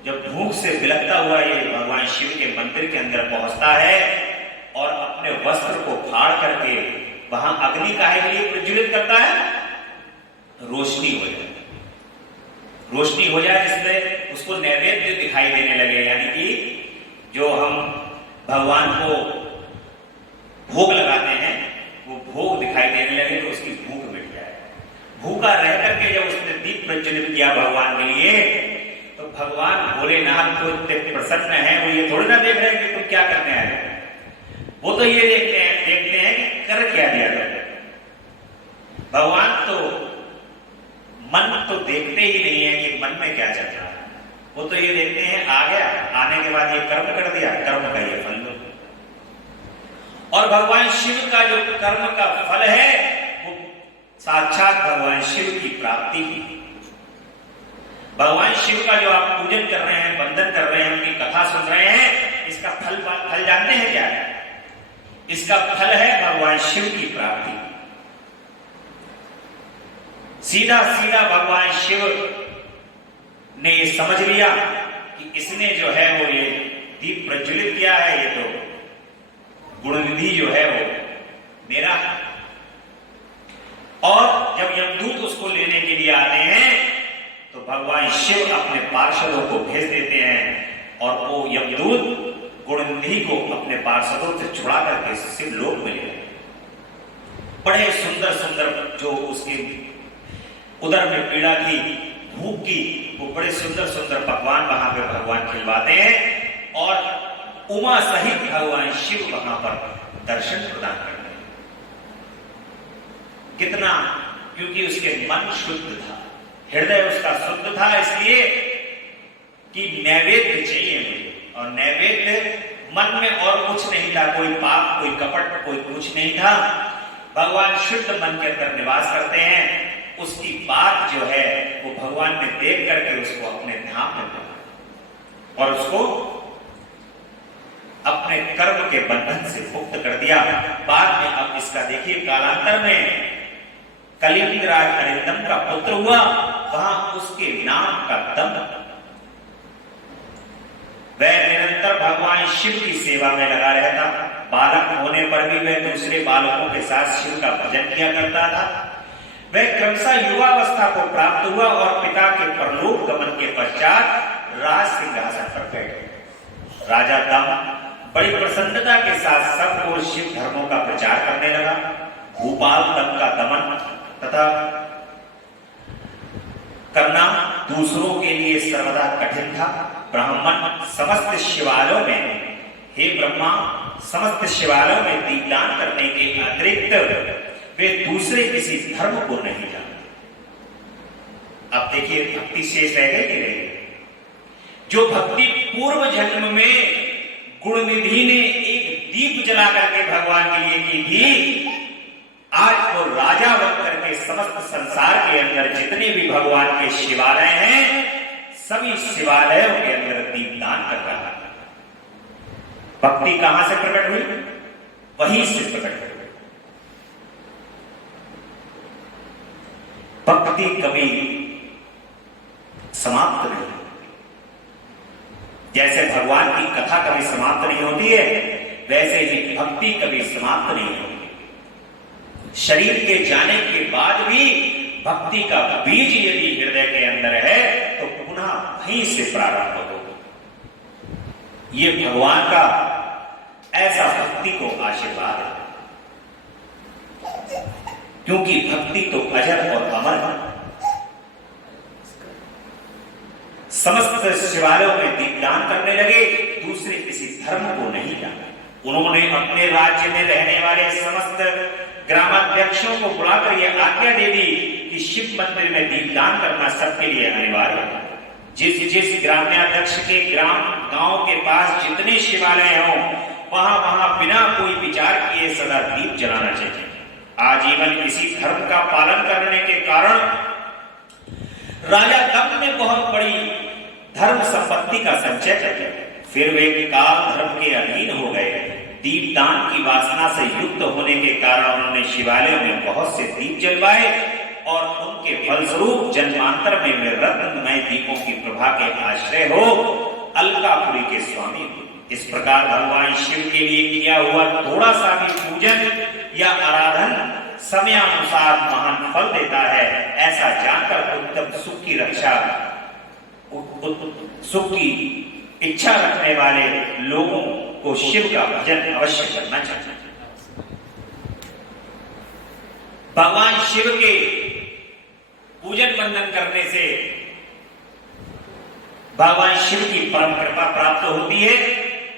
जब भूख से बिलखता हुआ ये भगवान शिव के मंदिर के अंदर पहुंचता है और अपने वस्त्र को फाड़ करके वहां अग्नि काहे के लिए प्रज्वलित करता है, रोशनी हो जाए, रोशनी हो जाए, इसमें उसको नैवेद्य दिखाई देने लगे। यानी कि जो हम भगवान को भोग लगाते हैं वो भोग दिखाई देने लगे तो उसकी भूख मिट जाए। भूखा रह करके जब उसने दीप प्रज्वलित किया भगवान के लिए, तो भगवान भोलेनाथ तो इतने प्रसन्न है, वो ये थोड़ी ना देख रहे हैं कि तुम क्या करने आए, वो तो ये देखते हैं कि कर क्या दिया जाए। भगवान तो मन तो देखते ही नहीं है कि मन में क्या चल रहा है, वो तो ये देखते हैं आ गया, आने के बाद ये कर्म कर दिया, कर्म का ये फल लो। और भगवान शिव का जो कर्म का फल है वो साक्षात भगवान शिव की प्राप्ति ही। भगवान शिव का जो आप पूजन कर रहे हैं, वंदन कर रहे हैं, उनकी कथा सुन रहे हैं, इसका फल जानते हैं क्या है? इसका फल है भगवान शिव की प्राप्ति। सीधा सीधा भगवान शिव ने ये समझ लिया कि इसने जो है वो ये दीप प्रज्वलित किया है, ये तो गुणनिधि जो है वो मेरा है। और जब यमदूत उसको लेने के लिए आते हैं तो भगवान शिव अपने पार्षदों को भेज देते हैं और वो यमदूत गुणनिधि को अपने पार्षदों से छुड़ा करके शिवलोक में ले गए। बड़े सुंदर सुंदर जो उसके उदर में पीड़ा थी, भूख की, वो बड़े सुंदर सुंदर पकवान वहां पे भगवान खिलवाते हैं और उमा सहित भगवान शिव वहां पर दर्शन प्रदान करते हैं। कितना, क्योंकि उसके मन शुद्ध था, हृदय उसका शुद्ध था, इसलिए कि नैवेद्य चाहिए मुझे, और नैवेद्य मन में और कुछ नहीं था, कोई पाप, कोई कपट, कोई कुछ नहीं था। भगवान शुद्ध मन के अंदर निवास करते हैं। उसकी बात जो है वो भगवान ने देख करके उसको अपने धाम में लाया और उसको अपने कर्म के बंधन से मुक्त कर दिया। बाद में अब इसका देखिए, कालांतर में कलिंग राज अरिंदम का पुत्र हुआ, वहां उसके नाम का दम। वह निरंतर भगवान शिव की सेवा में लगा रहता। बालक होने पर भी वह दूसरे बालकों के साथ शिव का भजन किया करता था। वह क्रमशः युवावस्था को प्राप्त हुआ और पिता के परलोक गमन के पश्चात राज सिंहासन पर बैठे। राजा दम बड़ी प्रसन्नता के साथ सब ओर शिव धर्मों का प्रचार करने लगा। भूपाल दम का दमन तथा करना दूसरों के लिए सर्वदा कठिन था। ब्राह्मण समस्त शिवालयों में, हे ब्रह्मा, समस्त शिवालयों में दीपदान करने के अतिरिक्त वे दूसरे किसी धर्म को नहीं जानते। अब देखिए, भक्ति शेष रह गई कि नहीं? जो भक्ति पूर्व जन्म में गुणनिधि ने एक दीप जला करके भगवान के लिए की थी, आज वो राजा बन करके समस्त संसार के अंदर जितने भी भगवान के शिवालय हैं, सभी शिवालयों के अंदर दीपदान कर रहा है। भक्ति कहां से प्रकट हुई? वहीं से प्रकट हुई। भक्ति कभी समाप्त नहीं, जैसे भगवान की कथा कभी समाप्त नहीं होती है, वैसे ही भक्ति कभी समाप्त नहीं होती। शरीर के जाने के बाद भी भक्ति का बीज यदि हृदय के अंदर है तो पुनः वहीं से प्रारंभ होगा। ये भगवान का ऐसा भक्ति को आशीर्वाद है, क्योंकि भक्ति तो अजर और अमर है। समस्त शिवालयों में दीपदान करने लगे, दूसरे किसी धर्म को नहीं जाना। उन्होंने अपने राज्य में रहने वाले समस्त ग्रामाध्यक्षों को बुलाकर यह आज्ञा दे दी कि शिव मंदिर में दीपदान करना सबके लिए अनिवार्य है। जिस ग्राम्याध्यक्ष के गांव के पास जितने शिवालय हों, वहां बिना कोई विचार किए सदा दीप जलाना चाहिए। आजीवन इसी धर्म का पालन करने के कारण राजा दम ने बहुत बड़ी धर्म संपत्ति का संचय कर लिया। फिर वे काल धर्म के अधीन हो गए। दीपदान की वासना से युक्त होने के कारण उन्होंने शिवालयों में बहुत से दीप जलवाए और उनके फलस्वरूप जन्मांतर में वे रत्नमय दीपों की प्रभा के आश्रय हो अलकापुरी के स्वामी हुए। इस प्रकार भगवान शिव के लिए किया हुआ थोड़ा सा भी पूजन या आराधन समयानुसार महान फल देता है। ऐसा जानकर उत्तम सुख की रक्षा, सुख की इच्छा रखने वाले लोगों को शिव का भजन अवश्य करना चाहिए। भगवान शिव के पूजन वंदन करने से भगवान शिव की परम कृपा प्राप्त होती है।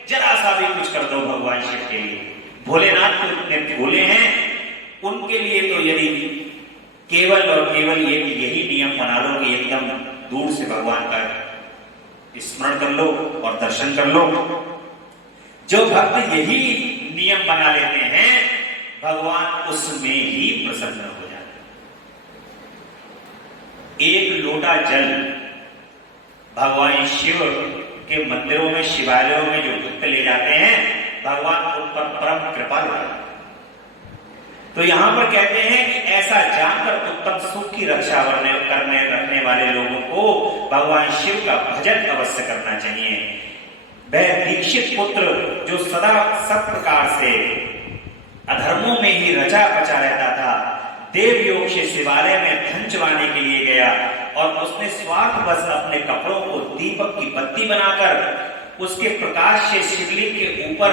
जरा सा भी कुछ कर दो भगवान शिव के लिए। भोलेनाथ तो इतने भोले हैं, उनके लिए तो यदि केवल और केवल यही नियम बना लो कि एकदम दूर से भगवान का स्मरण कर लो और दर्शन कर लो। जो भक्त यही नियम बना लेते हैं, भगवान उसमें ही प्रसन्न हो जाते हैं। एक लोटा जल भगवान शिव के मंदिरों में, शिवालयों में जो भक्त ले जाते हैं, भगवान उन पर परम कृपा करते हैं। तो यहां पर कहते हैं कि ऐसा जानकर उत्तम सुख की रक्षा करने रखने वाले लोगों को भगवान शिव का भजन अवश्य करना चाहिए। वह दीक्षित पुत्र जो सदा सब प्रकार से अधर्मों में ही रचा बचा रहता था, देव योग से शिवालय में धन चुराने के लिए गया और उसने स्वार्थवश अपने कपड़ों को दीपक की बत्ती बनाकर उसके प्रकाश से शिवलिंग के ऊपर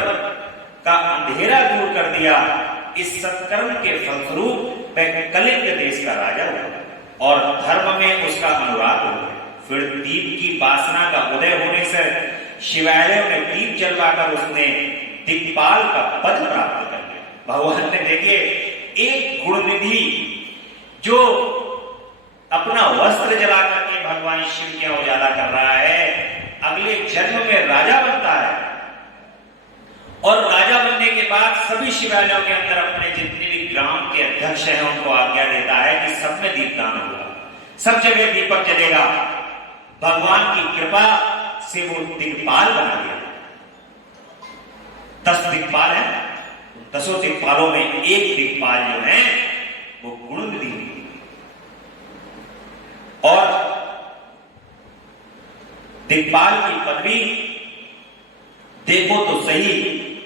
का अंधेरा दूर कर दिया। इस सत्कर्म के फलस्वरूप वह कलिंग देश का राजा हुआ और धर्म में उसका अनुराग हो गया। फिर दीप की वासना का उदय होने से शिवालय में दीप जलवाकर उसने दिक्पाल का पद प्राप्त कर लिया। भगवान ने देखिए एक गुणनिधि जो अपना वस्त्र जला करके भगवान शिव के उजाला कर रहा है, अगले जन्म में राजा बनता है और राजा बनने के बाद सभी शिवालयों के अंदर अपने जितने भी ग्राम के अध्यक्ष हैं उनको आज्ञा देता है कि सब में दीपदान होगा, सब जगह दीपक जलेगा। भगवान की कृपा से वो दिक्पाल बना दिया। 10 दिक्पाल है, 10 दिक्पालों में एक दिक्पाल जो है वो गुणनिधि और दिक्पाल की पदवी देखो तो सही,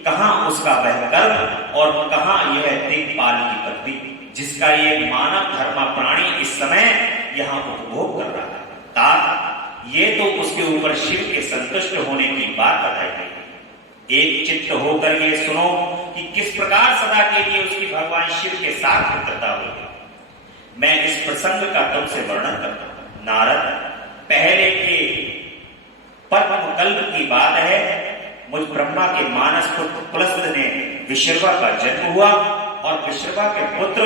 कहां उसका वह कर्म और कहां यह दिक्पाल की पदवी जिसका ये मानव धर्म प्राणी इस समय यहां उपभोग कर रहा है। ये तो उसके ऊपर शिव के संतुष्ट होने की बात बताई गई। एक चित्त होकर ये सुनो कि किस प्रकार सदा के लिए उसकी भगवान शिव के साथ मित्रता होगी। मैं इस प्रसंग का तुमसे वर्णन करता हूं। नारद, पहले के पद्म कल्प की बात है, मुझ ब्रह्मा के मानस पुत्र पुलस्त्य ने विश्रवा का जन्म हुआ और विश्रवा के पुत्र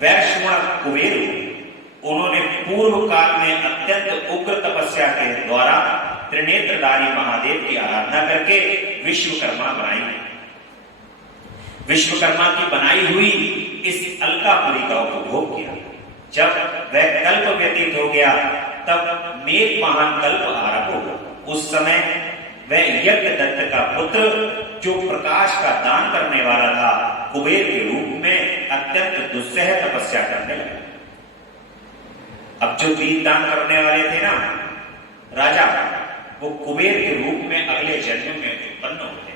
वैश्रवण कुबेर हुए। उन्होंने पूर्व काल में अत्यंत उग्र तपस्या के द्वारा त्रिनेत्रधारी महादेव की आराधना करके विश्वकर्मा बनाई। विश्वकर्मा की बनाई हुई इस अलकापुरी का उपभोग किया। जब वह कल्प व्यतीत हो गया तब मेघ महान कल्प आरंभ हुआ। उस समय वह यज्ञदत्त का पुत्र जो प्रकाश का दान करने वाला था, कुबेर के रूप में अत्यंत दुस्सह तपस्या करने लगा। अब जो दीन दान करने वाले थे ना राजा, वो कुबेर के रूप में अगले जन्म में उत्पन्न होते।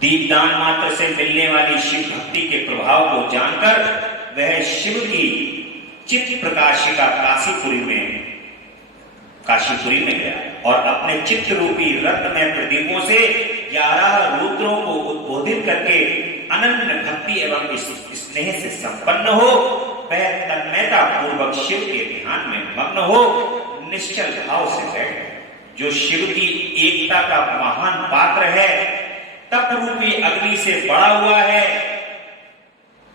दीपदान मात्र से मिलने वाली शिव भक्ति के प्रभाव को जानकर वह शिव की चित्त प्रकाशिका काशीपुरी में गया और अपने चित्त रूपी रत्नमय प्रदीपों से 11 रुद्रों को उद्बोधित करके अनन्य भक्ति एवं स्नेह से संपन्न हो वह तन्मयता पूर्वक शिव के ध्यान में मग्न हो निश्चल भाव से बैठ। जो शिव की एकता का महान पात्र है, तप रूपी अग्नि से बड़ा हुआ है,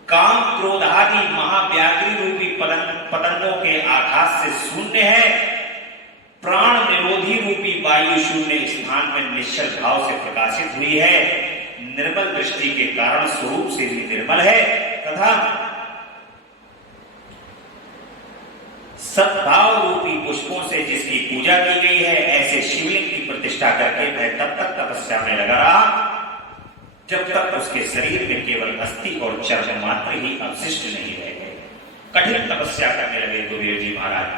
काम क्रोध आदि महाव्याघ्री रूपी पतंगों के आघात से शून्य है, प्राण निरोधी रूपी वायु शून्य स्थान में निश्चल भाव से प्रकाशित हुई है, निर्मल दृष्टि के कारण स्वरूप से भी निर्मल है तथा सद्भाव रूपी पुष्पों से जिसकी पूजा की गई है, ऐसे शिवलिंग की प्रतिष्ठा करके वह तब तक तपस्या में लगा रहा जब तक उसके शरीर में केवल अस्थि और चर्म मात्र ही अवशिष्ट नहीं रह गए। कठिन तपस्या करने लगे कुबेर जी महाराज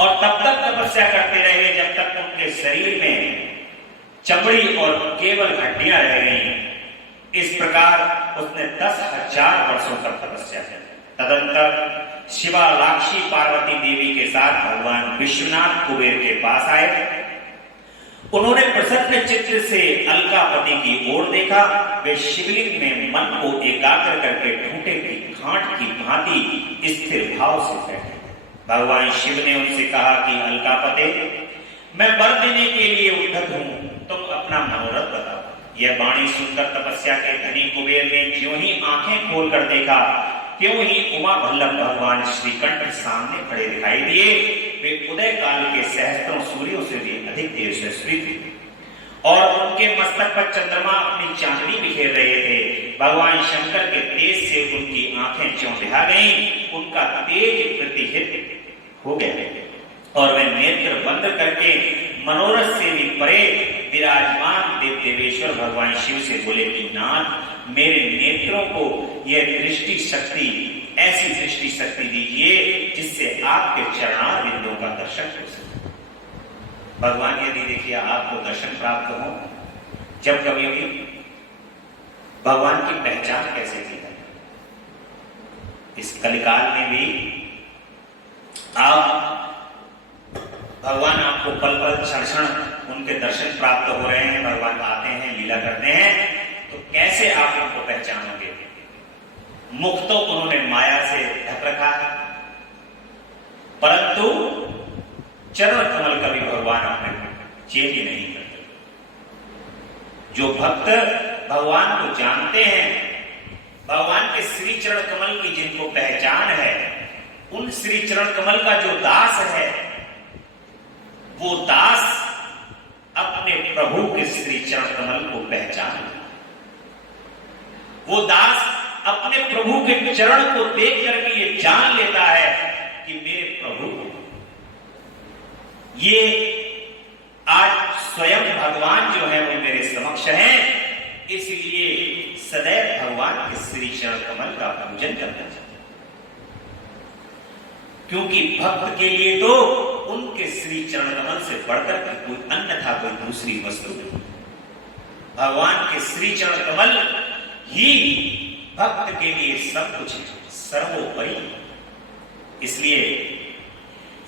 और तब तक तपस्या करते रहे जब तक उनके शरीर में चमड़ी और केवल हड्डियां रह गई। इस प्रकार उसने 10,000 वर्षों तक तपस्या की। तदंतर शिवालाक्षी पार्वती देवी के साथ भगवान विश्वनाथ कुबेर के पास आए। उन्होंने प्रसन्न चित्त से अलकापति की ओर देखा। वे शिवलिंग में मन को एकाग्र करके ठूंठे की घाट की भांति स्थिर भाव से बैठे। भगवान शिव ने उनसे कहा कि अलकापते, मैं वर देने के लिए उद्धत हूं, तुम अपना मनोरथ बताओ। यह वाणी सुनकर तपस्या के धनी कुबेर ने ज्यों ही आंखें खोलकर देखा, त्यों ही उमा वल्लभ भगवान श्रीकंठ सामने खड़े दिखाई दिए। वे उदय काल के सहस्त्रों सूर्यों से भी अधिक तेजस्वी थे और उनके मस्तक पर चंद्रमा अपनी चांदनी बिखेर रहे थे। भगवान शंकर के तेज से उनकी आंखें चौंधिया गईं, उनका तेज प्रतिहित हो गया। और वे नेत्र बंद करके मनोरथ से भी परे विराजमान देव देवेश्वर भगवान शिव से बोले कि नाथ, मेरे नेत्रों को यह दृष्टि शक्ति, ऐसी दृष्टि शक्ति दीजिए जिससे आपके चरणार बिंदुओं का दर्शन हो सके। भगवान यदि देखिए आपको दर्शन प्राप्त हो, जब कभी भी भगवान की पहचान कैसे की जाए? इस कलिकाल में भी आप भगवान आपको पल पल क्षण क्षण उनके दर्शन प्राप्त हो रहे हैं, भगवान आते हैं, लीला करते हैं, तो कैसे आप उनको पहचानोगे? मुख तो उन्होंने माया से ढक रखा है, परंतु चरण कमल कभी भगवान अपने चेंज नहीं करते। जो भक्त भगवान को जानते हैं, भगवान के श्री चरण कमल की जिनको पहचान है, उन श्री चरण कमल का जो दास है, वो दास अपने प्रभु के श्री चरण कमल को पहचान, वो दास अपने प्रभु के चरण को देख करके ये जान लेता है कि मेरे प्रभु ये आज स्वयं भगवान जो है वो मेरे समक्ष हैं, इसलिए सदैव भगवान के श्री चरण कमल का पूजन करना चाहिए। क्योंकि भक्त के लिए तो उनके श्री चरण कमल से बढ़कर के कोई अन्यथा कोई दूसरी वस्तु नहीं। भगवान के श्री चरण कमल ही भक्त के लिए सब कुछ सर्वोपरि, इसलिए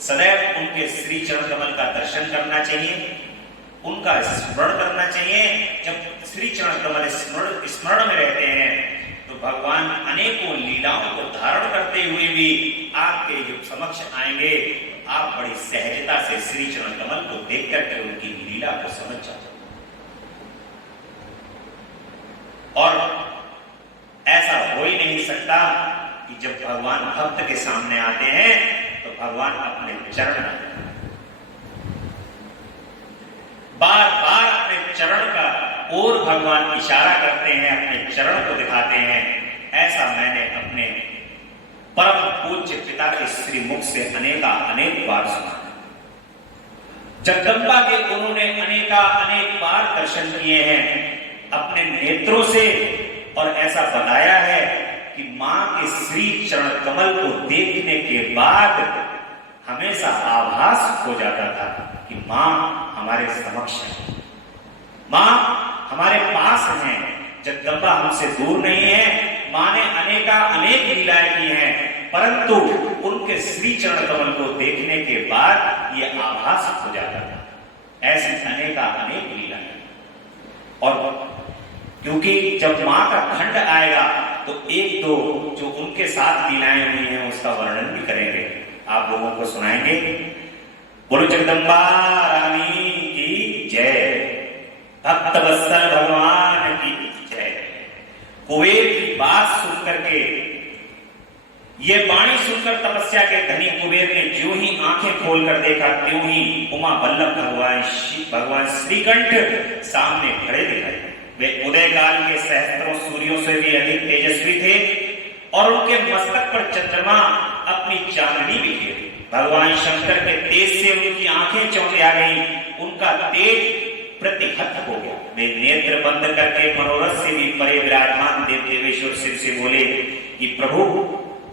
सदैव उनके श्री चरण कमल का दर्शन करना चाहिए, उनका स्मरण करना चाहिए। जब श्री चरण कमल स्मरण में रहते हैं तो भगवान अनेकों लीलाओं को धारण करते हुए भी आपके समक्ष आएंगे। आप बड़ी सहजता से श्री चरण कमल को देख करके उनकी लीला को समझ जाते। और ऐसा हो ही नहीं सकता कि जब भगवान भक्त के सामने आते हैं तो भगवान अपने चरण बार बार अपने चरण का और भगवान इशारा करते हैं, अपने चरण को दिखाते हैं। ऐसा मैंने अपने परम पूज्य पिता के श्री मुख से अनेक बार सुना। जगदंबा के उन्होंने अनेक बार दर्शन किए हैं अपने नेत्रों से, और ऐसा बताया है कि मां के श्री चरण कमल को देखने के बाद हमेशा आभास हो जाता था कि मां हमारे समक्ष है, मां हमारे पास है, जगदंबा हमसे दूर नहीं है। मां ने अनेक लीलाएं की हैं, परंतु उनके श्री चरण कमल को देखने के बाद यह आभास हो जाता था। ऐसी अनेक लीलाएं। और क्योंकि जब मां का खंड आएगा तो एक दो जो उनके साथ लीलाएं हुई हैं उसका वर्णन भी करेंगे, आप लोगों को सुनाएंगे। बोलो जगदंबा रानी की जय, भक्त वत्सल भगवान की जय। कुबेर की बात सुनकर के, ये वाणी सुनकर तपस्या के धनी कुबेर ने जो ही आंखें खोलकर देखा, त्यों ही उमा वल्लभ भगवान श्रीकंठ सामने खड़े दिखाई। वे उदय काल के सहस्त्रों सूर्यों से भी अधिक तेजस्वी थे और उनके मस्तक पर चंद्रमा अपनी चांदनी बिखेर। भगवान शंकर के तेज से उनकी आंखें चौंधिया गई, उनका तेज प्रतिहत हो गया। वे नेत्र बंद करके मनोरथ से भी परे विराजमान देव देवेश्वर शिव से बोले कि प्रभु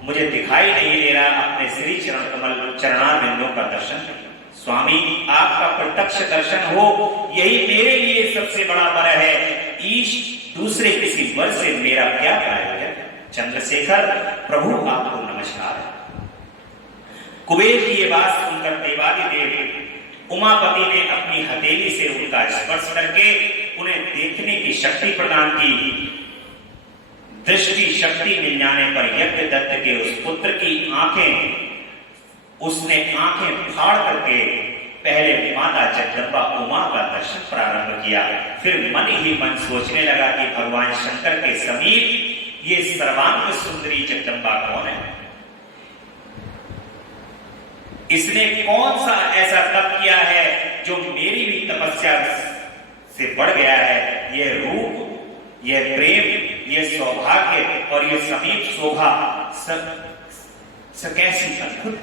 मुझे दिखाई नहीं दे रहा, अपने श्री चरण कमल चरणारविंदों का दर्शन। स्वामी आपका प्रत्यक्ष दर्शन हो यही मेरे लिए सबसे बड़ा वर है, ईश दूसरे किसी वर से मेरा क्या प्रयोजन। चंद्रशेखर प्रभु आपको नमस्कार। कुबेर की ये बात सुनकर देवादिदेव उमापति ने अपनी हथेली से उनका स्पर्श करके उन्हें देखने की शक्ति प्रदान की। दृष्टि शक्ति मिल जाने पर यज्ञ दत्त के उस पुत्र की उसने आंखें फाड़ करके पहले माता जगदंबा उमा का दर्शन प्रारंभ किया। फिर मन ही मन सोचने लगा कि भगवान शंकर के समीप ये सर्वांग सुंदरी जगदंबा कौन है, इसने कौन सा ऐसा तप किया है जो मेरी भी तपस्या से बढ़ गया है। यह रूप, यह प्रेम, यह सौभाग्य और यह समीप शोभा कैसी अद्भुत।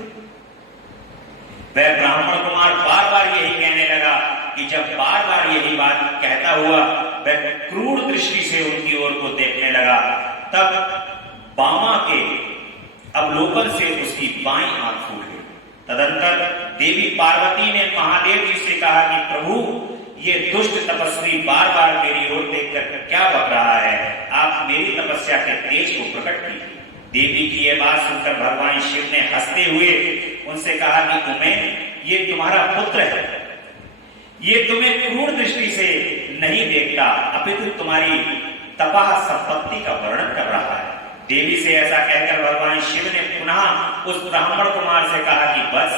वह ब्राह्मण कुमार बार बार यही कहने लगा कि जब बार बार यही बात कहता हुआ वह क्रूर दृष्टि से उनकी ओर को देखने लगा, तब बामा के अवलोकन से उसकी बाईं आंख फूट गई। तदंतर देवी पार्वती ने महादेव जी से कहा कि प्रभु, ये दुष्ट तपस्वी बार बार मेरी ओर देखकर क्या बक रहा है, आप मेरी तपस्या के तेज को प्रकट कीजिए। देवी की यह बात सुनकर भगवान शिव ने हंसते हुए उनसे कहा कि उमे, ये तुम्हारा पुत्र है, ये तुम्हें क्रूर दृष्टि से नहीं देखता, अपितु तुम्हारी तपह संपत्ति का वर्णन कर रहा है। देवी से ऐसा कहकर भगवान शिव ने पुनः उस ब्राह्मण कुमार से कहा कि बस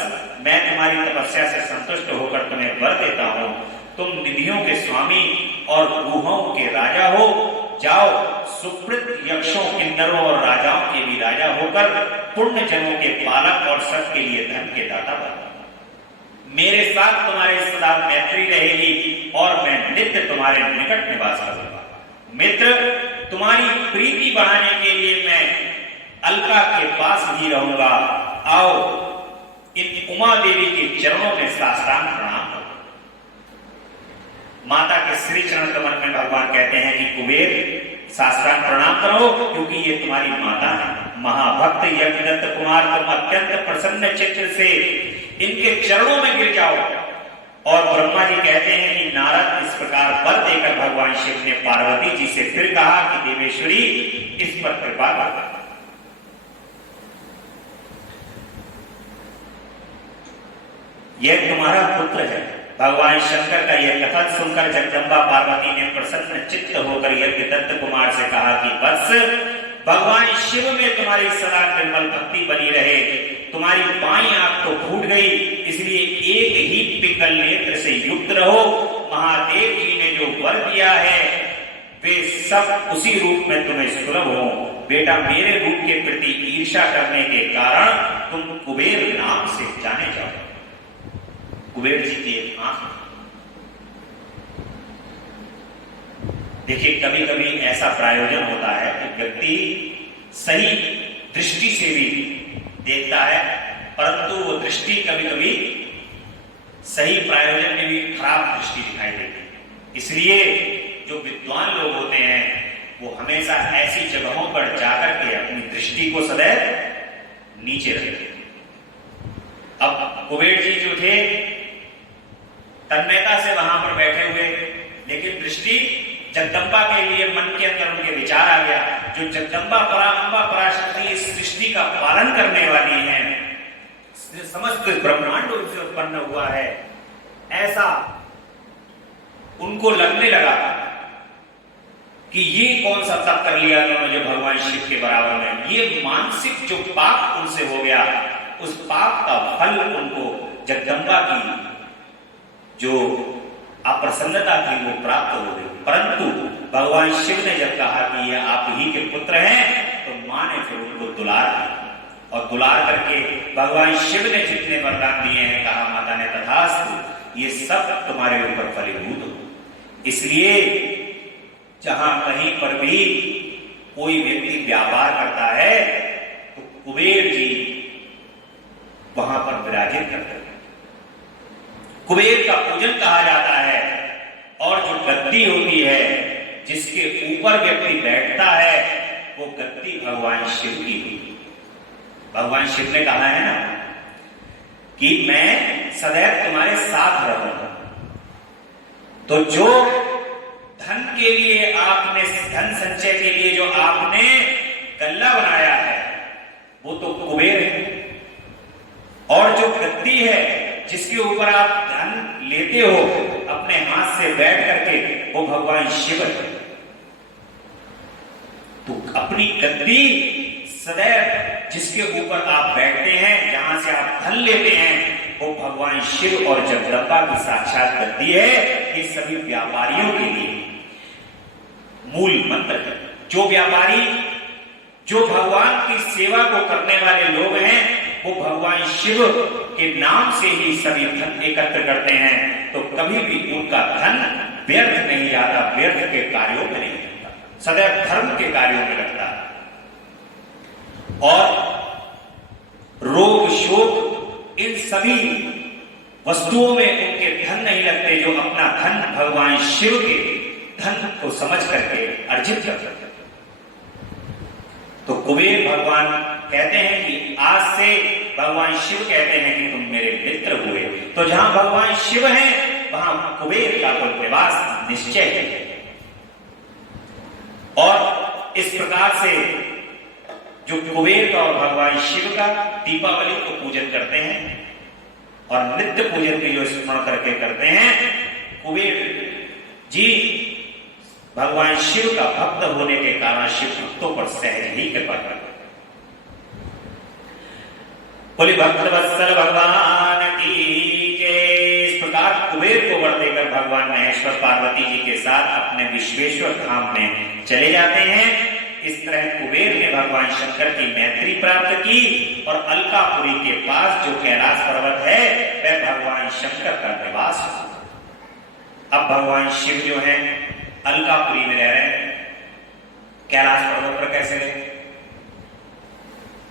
मैं तुम्हारी तपस्या से संतुष्ट होकर तुम्हें वर देता हूं, तुम निधियों के स्वामी और गुहों के राजा हो, जाओ सुकृत यक्षों, किन्नरों और राजाओं के भी राजा होकर पुण्य जनों के पालक और सबके लिए धन के दाता बनो। मेरे साथ तुम्हारे सदा मैत्री रहेगी और मैं नित्य तुम्हारे निकट निवास करूंगा। मित्र, तुम्हारी प्रीति बढ़ाने के लिए मैं अलका के पास ही रहूंगा। आओ इन उमा देवी के चरणों में साष्टांग प्रणाम करो। माता के श्री चरण कमल में भगवान कहते हैं कि कुबेर, साष्टांग प्रणाम करो, क्योंकि ये तुम्हारी माता है। महाभक्त यज्ञदत्त कुमार, तुम अत्यंत प्रसन्न चित्त से इनके चरणों में गिर जाओ। और ब्रह्मा जी कहते हैं कि नारद इस प्रकार वर देकर भगवान शिव ने पार्वती जी से फिर कहा कि देवेश्वरी, इस पर कृपा कर। यह तुम्हारा पुत्र है। भगवान शंकर का यह कथन सुनकर जगदम्बा पार्वती ने प्रसन्न चित्त होकर यज्ञदत्त कुमार से कहा कि वत्स, भगवान शिव में तुम्हारी सदा निर्मल भक्ति बनी रहे। तुम्हारी बाईं आंख तो फूट गई, इसलिए एक ही पिंगल नेत्र से युक्त रहो। महादेव जी ने जो वर दिया है वे सब उसी रूप में तुम्हें सुलभ हो। बेटा, मेरे रूप के प्रति ईर्ष्या करने के कारण तुम कुबेर नाम से जाने जाओ। कुबेर जी की आंख, देखिए कभी कभी ऐसा प्रायोजन होता है कि व्यक्ति सही दृष्टि से भी देखता है, परंतु वो दृष्टि कभी कभी सही प्रायोजन में भी खराब दृष्टि दिखाई देती है। इसलिए जो विद्वान लोग होते हैं वो हमेशा ऐसी जगहों पर जाकर के अपनी दृष्टि को सदैव नीचे रखते हैं। अब कुबेर जी जो थे तन्मयता से वहां पर बैठे हुए, लेकिन दृष्टि जगदम्बा के लिए मन के अंदर उनके विचार आ गया। जो जगदम्बा पराम्बा पराशक्ति इस सृष्टि का पालन करने वाली है, समस्त ब्रह्मांड उनसे उत्पन्न हुआ है, ऐसा उनको लगने लगा कि ये कौन सा तप कर लिया उन्होंने जो भगवान शिव के बराबर में। ये मानसिक जो पाप उनसे हो गया, उस पाप का फल उनको जगदम्बा की जो अप्रसन्नता थी वो प्राप्त हो गई। परंतु भगवान शिव ने जब कहा कि ये आप ही के पुत्र हैं, तो मां ने फिर उनको दुलार दिया और दुलार करके भगवान शिव ने जितने वरदान दिए हैं, कहा माता ने तथास्तु, ये सब तुम्हारे ऊपर फलीभूत हो। इसलिए जहां कहीं पर भी कोई व्यक्ति व्यापार करता है तो कुबेर जी वहां पर विराजित करते हैं। कुबेर का पूजन कहा जाता है। और जो गद्दी होती है जिसके ऊपर व्यक्ति बैठता है, वो गद्दी भगवान शिव की होती। भगवान शिव ने कहा है ना कि मैं सदैव तुम्हारे साथ रहूंगा। तो जो धन के लिए आपने, धन संचय के लिए जो आपने गल्ला बनाया है, वो तो कुबेर है। और जो गद्दी है जिसके ऊपर आप धन लेते हो अपने हाथ से बैठ करके, वो भगवान शिव है। तो अपनी गद्दी सदैव जिसके ऊपर आप बैठते हैं, जहां से आप धन लेते हैं, वो भगवान शिव और जगदम्बा की साक्षात गद्दी है। ये सभी व्यापारियों के लिए मूल मंत्र है। जो व्यापारी, जो भगवान की सेवा को करने वाले लोग हैं, वो भगवान शिव के नाम से ही सभी धन एकत्र करते हैं, तो कभी भी उनका धन व्यर्थ नहीं जाता, व्यर्थ के कार्यों में नहीं लगता, सदैव धर्म के कार्यों में लगता है। और रोग शोक इन सभी वस्तुओं में उनके धन नहीं लगते जो अपना धन भगवान शिव के धन को समझ करके अर्जित कर सकते। तो कुबेर भगवान कहते हैं कि आज से भगवान शिव कहते हैं कि तुम मेरे मित्र हुए। तो जहां भगवान शिव हैं वहां कुबेर का तो निवास निश्चय है। और इस प्रकार से जो कुबेर का और भगवान शिव का दीपावली को पूजन करते हैं और नित्य पूजन की जो स्मरण करके करते हैं, कुबेर जी भगवान शिव का भक्त होने के कारण शिव भक्तों पर सहज ही कृपा करते। बोले भक्तवत्सल भगवान की जय। इस प्रकार कुबेर को वर देकर भगवान महेश्वर पार्वती जी के साथ अपने विश्वेश्वर धाम में चले जाते हैं। इस तरह कुबेर ने भगवान शंकर की मैत्री प्राप्त की और अलकापुरी के पास जो कैलाश पर्वत है वह भगवान शंकर का निवास है। अब भगवान शिव जो है अलकापुरी में रह रहे हैं, कैलाश पर्वत पर कैसे रहे?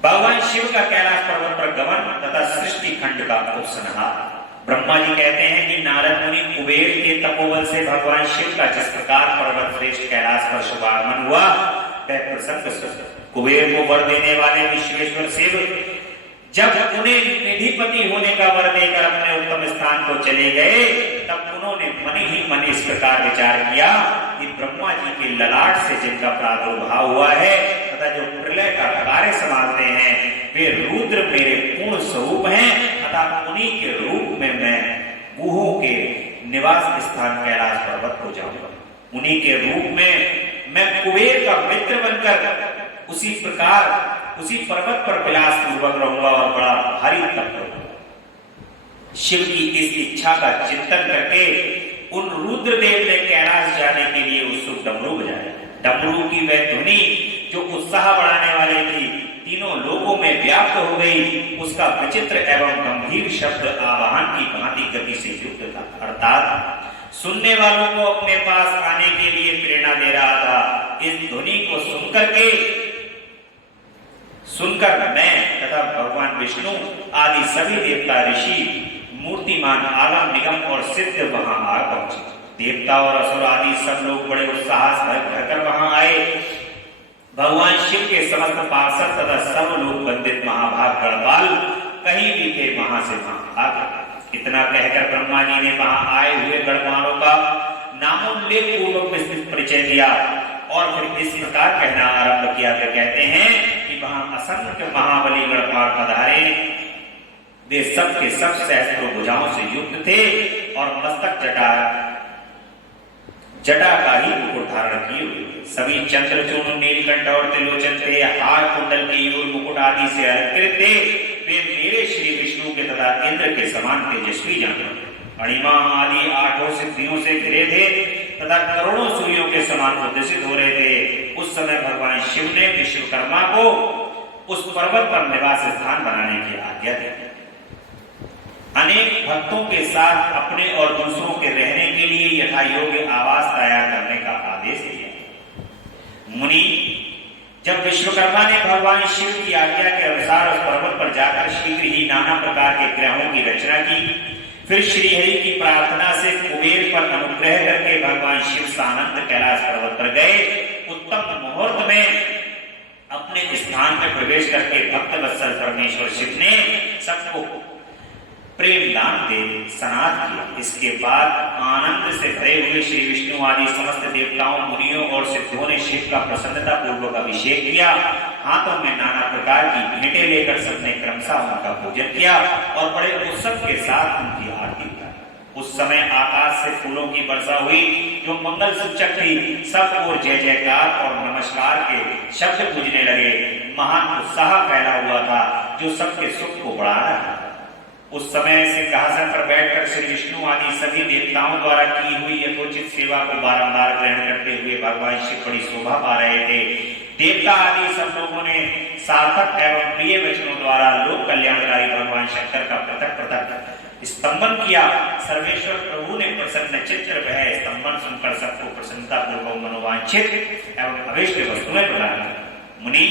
भगवान शिव का कैलाश पर्वत पर गमन तथा सृष्टि खंड का उपसंहार। ब्रह्मा जी कहते हैं कि नारद मुनि कुबेर के तपोबल से भगवान शिव का जिस प्रकार पर्वत श्रेष्ठ कैलाश पर शुभागमन हुआ वह प्रसंग कुबेर को वर देने वाले विश्वेश्वर शिव जब उन्हें निधिपति होने का वर देकर अपने उत्तम स्थान को चले गए तब उन्होंने मन ही मन इस प्रकार विचार किया कि ब्रह्मा जी के ललाट से जिनका प्रादुर्भाव हुआ है तथा जो प्रलय का कार्य संभालते हैं वे रुद्र मेरे पूर्ण स्वरूप हैं तथा उन्हीं के रूप में मैं गुहों के निवास स्थान कैलाश पर्वत को जाऊंगा। उन्हीं के रूप में मैं कुबेर का मित्र बनकर उसी प्रकार उसी पर्वत पर विलास पूर्वक रहूंगा और बड़ा भारी तप करूंगा। शिव की इस इच्छा का चिंतन करके उन रुद्रदेव ने कैलाश जाने के लिए उत्सुक डमरू बजाया। डमरू की वह ध्वनि जो उत्साह बढ़ाने वाली थी तीनों लोगों में व्याप्त हो गई। उसका विचित्र एवं गंभीर शब्द आवाहन की भांति गति से युक्त था, अर्थात सुनने वालों को अपने पास आने के लिए प्रेरणा दे रहा था। इस ध्वनि को सुनकर मैं तथा भगवान विष्णु आदि सभी देवता ऋषि मूर्तिमान आलम निगम और सिद्ध वहां आ पहुंचे। देवता और असुर आदि सब लोग बड़े उत्साह से भरकर वहां आए। भगवान शिव के समस्त पार्षद तथा सब लोग वंदित महाभाग गणपाल कहीं भी थे वहां से वहां आ गए। इतना कहकर ब्रह्मा जी ने वहां आए हुए गणपालों का नामोल्लेख पूर्वक विस्तृत परिचय दिया और फिर इस प्रकार कहना आरंभ किया। तो कहते हैं कि वहां असंख्य महाबली गणपाल पधारे। वे सब के सब सहस्त्रों भुजाओं से युक्त थे और मस्तक जटा का ही मुकुट धारण किए हुए। सभी चंद्रचूर्ण नीलकंठ और त्रिलोचन थे। हार कुंडल केयूर मुकुट आदि से अलंकृत थे। वे मेरे श्री विष्णु के तथा इंद्र के समान तेजस्वी जानवर अणिमा आदि आठों सिद्धियों से घिरे थे तथा करोड़ों सूर्यों के समान प्रदर्शित हो रहे थे। उस समय भगवान शिव ने विश्वकर्मा को उस पर्वत पर निवास स्थान बनाने की आज्ञा दी। अनेक भक्तों के साथ अपने और दूसरों के रहने के लिए यथा योग्य आवास तैयार करने का आदेश दिया। मुनि जब विश्वकर्मा ने भगवान शिव की आज्ञा के अनुसार उस पर्वत पर जाकर शीघ्र ही नाना प्रकार के ग्रहों की रचना की, फिर श्रीहरि की प्रार्थना से कुबेर पर अनुग्रह करके भगवान शिव सानंद कैलाश पर्वत पर गए। उत्तम मुहूर्त में अपने स्थान में प्रवेश करके भक्त वत्सल परमेश्वर शिव ने सबको प्रेम दान दे सनात किया। इसके बाद आनंद से भरे हुए श्री विष्णु आदि समस्त देवताओं मुनियों और सिद्धों ने शिव का प्रसन्नता पूर्वक अभिषेक किया। हाथों में नाना प्रकार की भेंटें लेकर सबने क्रमशः उनका पूजन किया और बड़े उत्सव के साथ उनकी आरती की। उस समय आकाश से फूलों की वर्षा हुई जो मंगल सूचक थी। सब ओर जय जयकार और नमस्कार के शब्द गूंजने लगे। महान उत्साह फैला हुआ था जो सबके सुख को बढ़ा रहा था। उस समय सिंहासन पर बैठकर श्री विष्णु आदि सभी देवताओं द्वारा की हुई यथोचित सेवा को बारंबार ग्रहण करते हुए भगवान शिव बड़ी शोभा पा रहे थे। देवता आदि सब लोगों ने सार्थक एवं प्रिय वचनों द्वारा लोक कल्याणकारी भगवान शंकर का पृथक पृथक स्तंभन किया। सर्वेश्वर प्रभु ने प्रसन्न चित्र वह स्तंभन सुनकर सबको प्रसन्नता पूर्वक मनोवांछित एवं अभीष्ट वस्तुएं प्रदान की। मुनि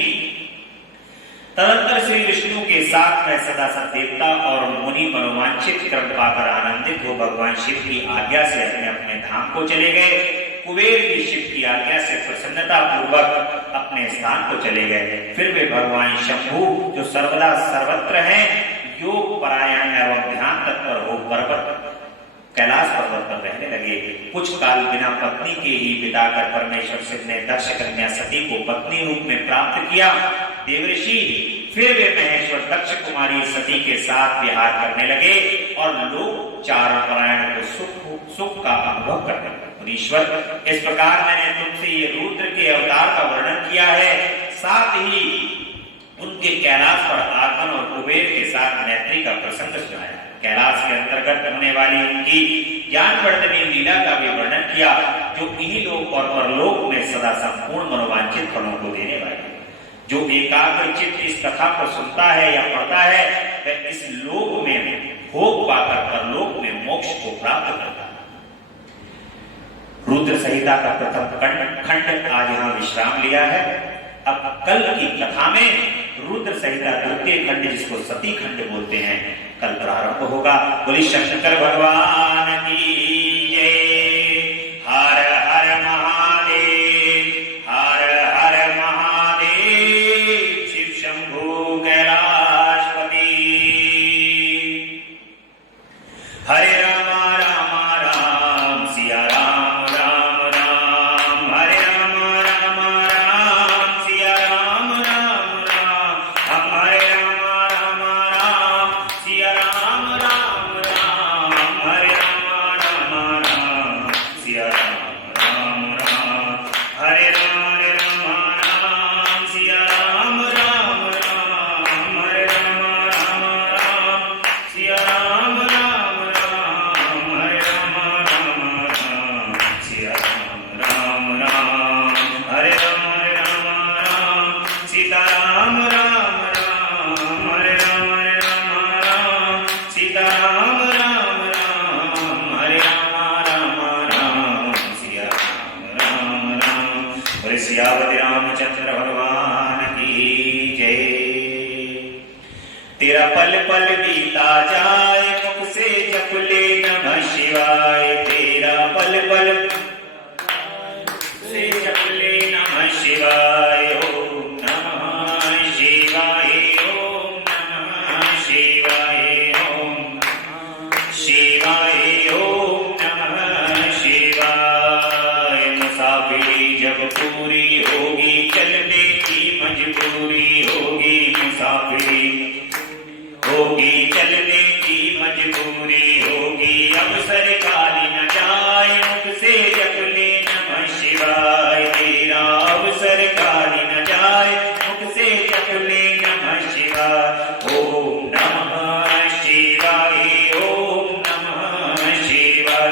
तदंतर श्री विष्णु के साथ में सदा देवता और मुनि मनोवांछित क्रम पाकर आनंदित हो भगवान शिव की आज्ञा से अपने अपने धाम को चले गए। कुबेर भी शिव की आज्ञा से प्रसन्नता पूर्वक अपने स्थान को चले गए। फिर वे भगवान शंभु जो सर्वदा सर्वत्र हैं, योग परायण एवं ध्यान तत्पर हो पर्वत कैलाश पर्वत पर रहने लगे। कुछ काल बिना पत्नी के ही बिताकर परमेश्वर शिव ने दक्ष कन्या सती को पत्नी रूप में प्राप्त किया। देवऋषि फिर वे महेश्वर दक्ष कुमारी सती के साथ विहार करने लगे और लोग चारण परायण को सुख का अनुभव करने लगे। ईश्वर, इस प्रकार मैंने तुमसे ये रुद्र के अवतार का वर्णन किया है, साथ ही उनके कैलाश पर आगमन और कुबेर के साथ मैत्री का प्रसंग सुनाया। कैलाश के अंतर्गत होने वाली उनकी ज्ञानवर्धनी लीला का भी वर्णन किया, जो इन्हीं लोक और परलोक में सदा संपूर्ण मनोवांछित फलों को देने वाली। जो एकाग्र चित्त इस कथा को सुनता है या पढ़ता है, वह इस लोक में भोग पाकर परलोक में मोक्ष को प्राप्त करता है। रुद्र संहिता का प्रथम खंड आज यहाँ विश्राम लिया है। अब कल की कथा में रुद्र संहिता द्वितीय खंड, जिसको सती खंड बोलते हैं, कल प्रारंभ होगा। बोली शंकर भगवान की जय। हर हर महादेव, हर हर महादेव, शिव शंभु कैलाशपति। हरे राम राम राम, सिया राम राम राम, हरे राम राम राम, सिया राम राम राम, हरे राम राम राम, सिया राम राम राम, हरे राम राम राम, सिया राम राम राम, हरे राम राम, सिया राम राम राम, हरे राम राम राम, सिया राम राम राम, हरे राम राम राम, सिया राम राम, हरे राम राम, सीता राम राम राम, हरे राम राम, सीता राम राम राम, हरे राम राम, सिया राम राम। बोले सियावती रामचंद्र भगवान की जय। तेरा पल पल बीता जाए, मुख से जप ले नमः शिवाय। तेरा पल पल से जप ले नमः शिवाय। ओम नमः शिवाय, ओम नमः शिवाय, ओम शिवाय, ओम नमः शिवाय। मुसाफिरी जब पूरी होगी, चलने की मजबूरी होगी। मुसाफिरी होगी, चलने की मजबूरी होगी। अब सरकारी न जाए, मुख से जप ले नमः शिवाय। तेरा अब सरकारी न जाए, मुख से जप ले नमः शिवाय। ओम नमः शिवाय, ओम नमः शिवाय,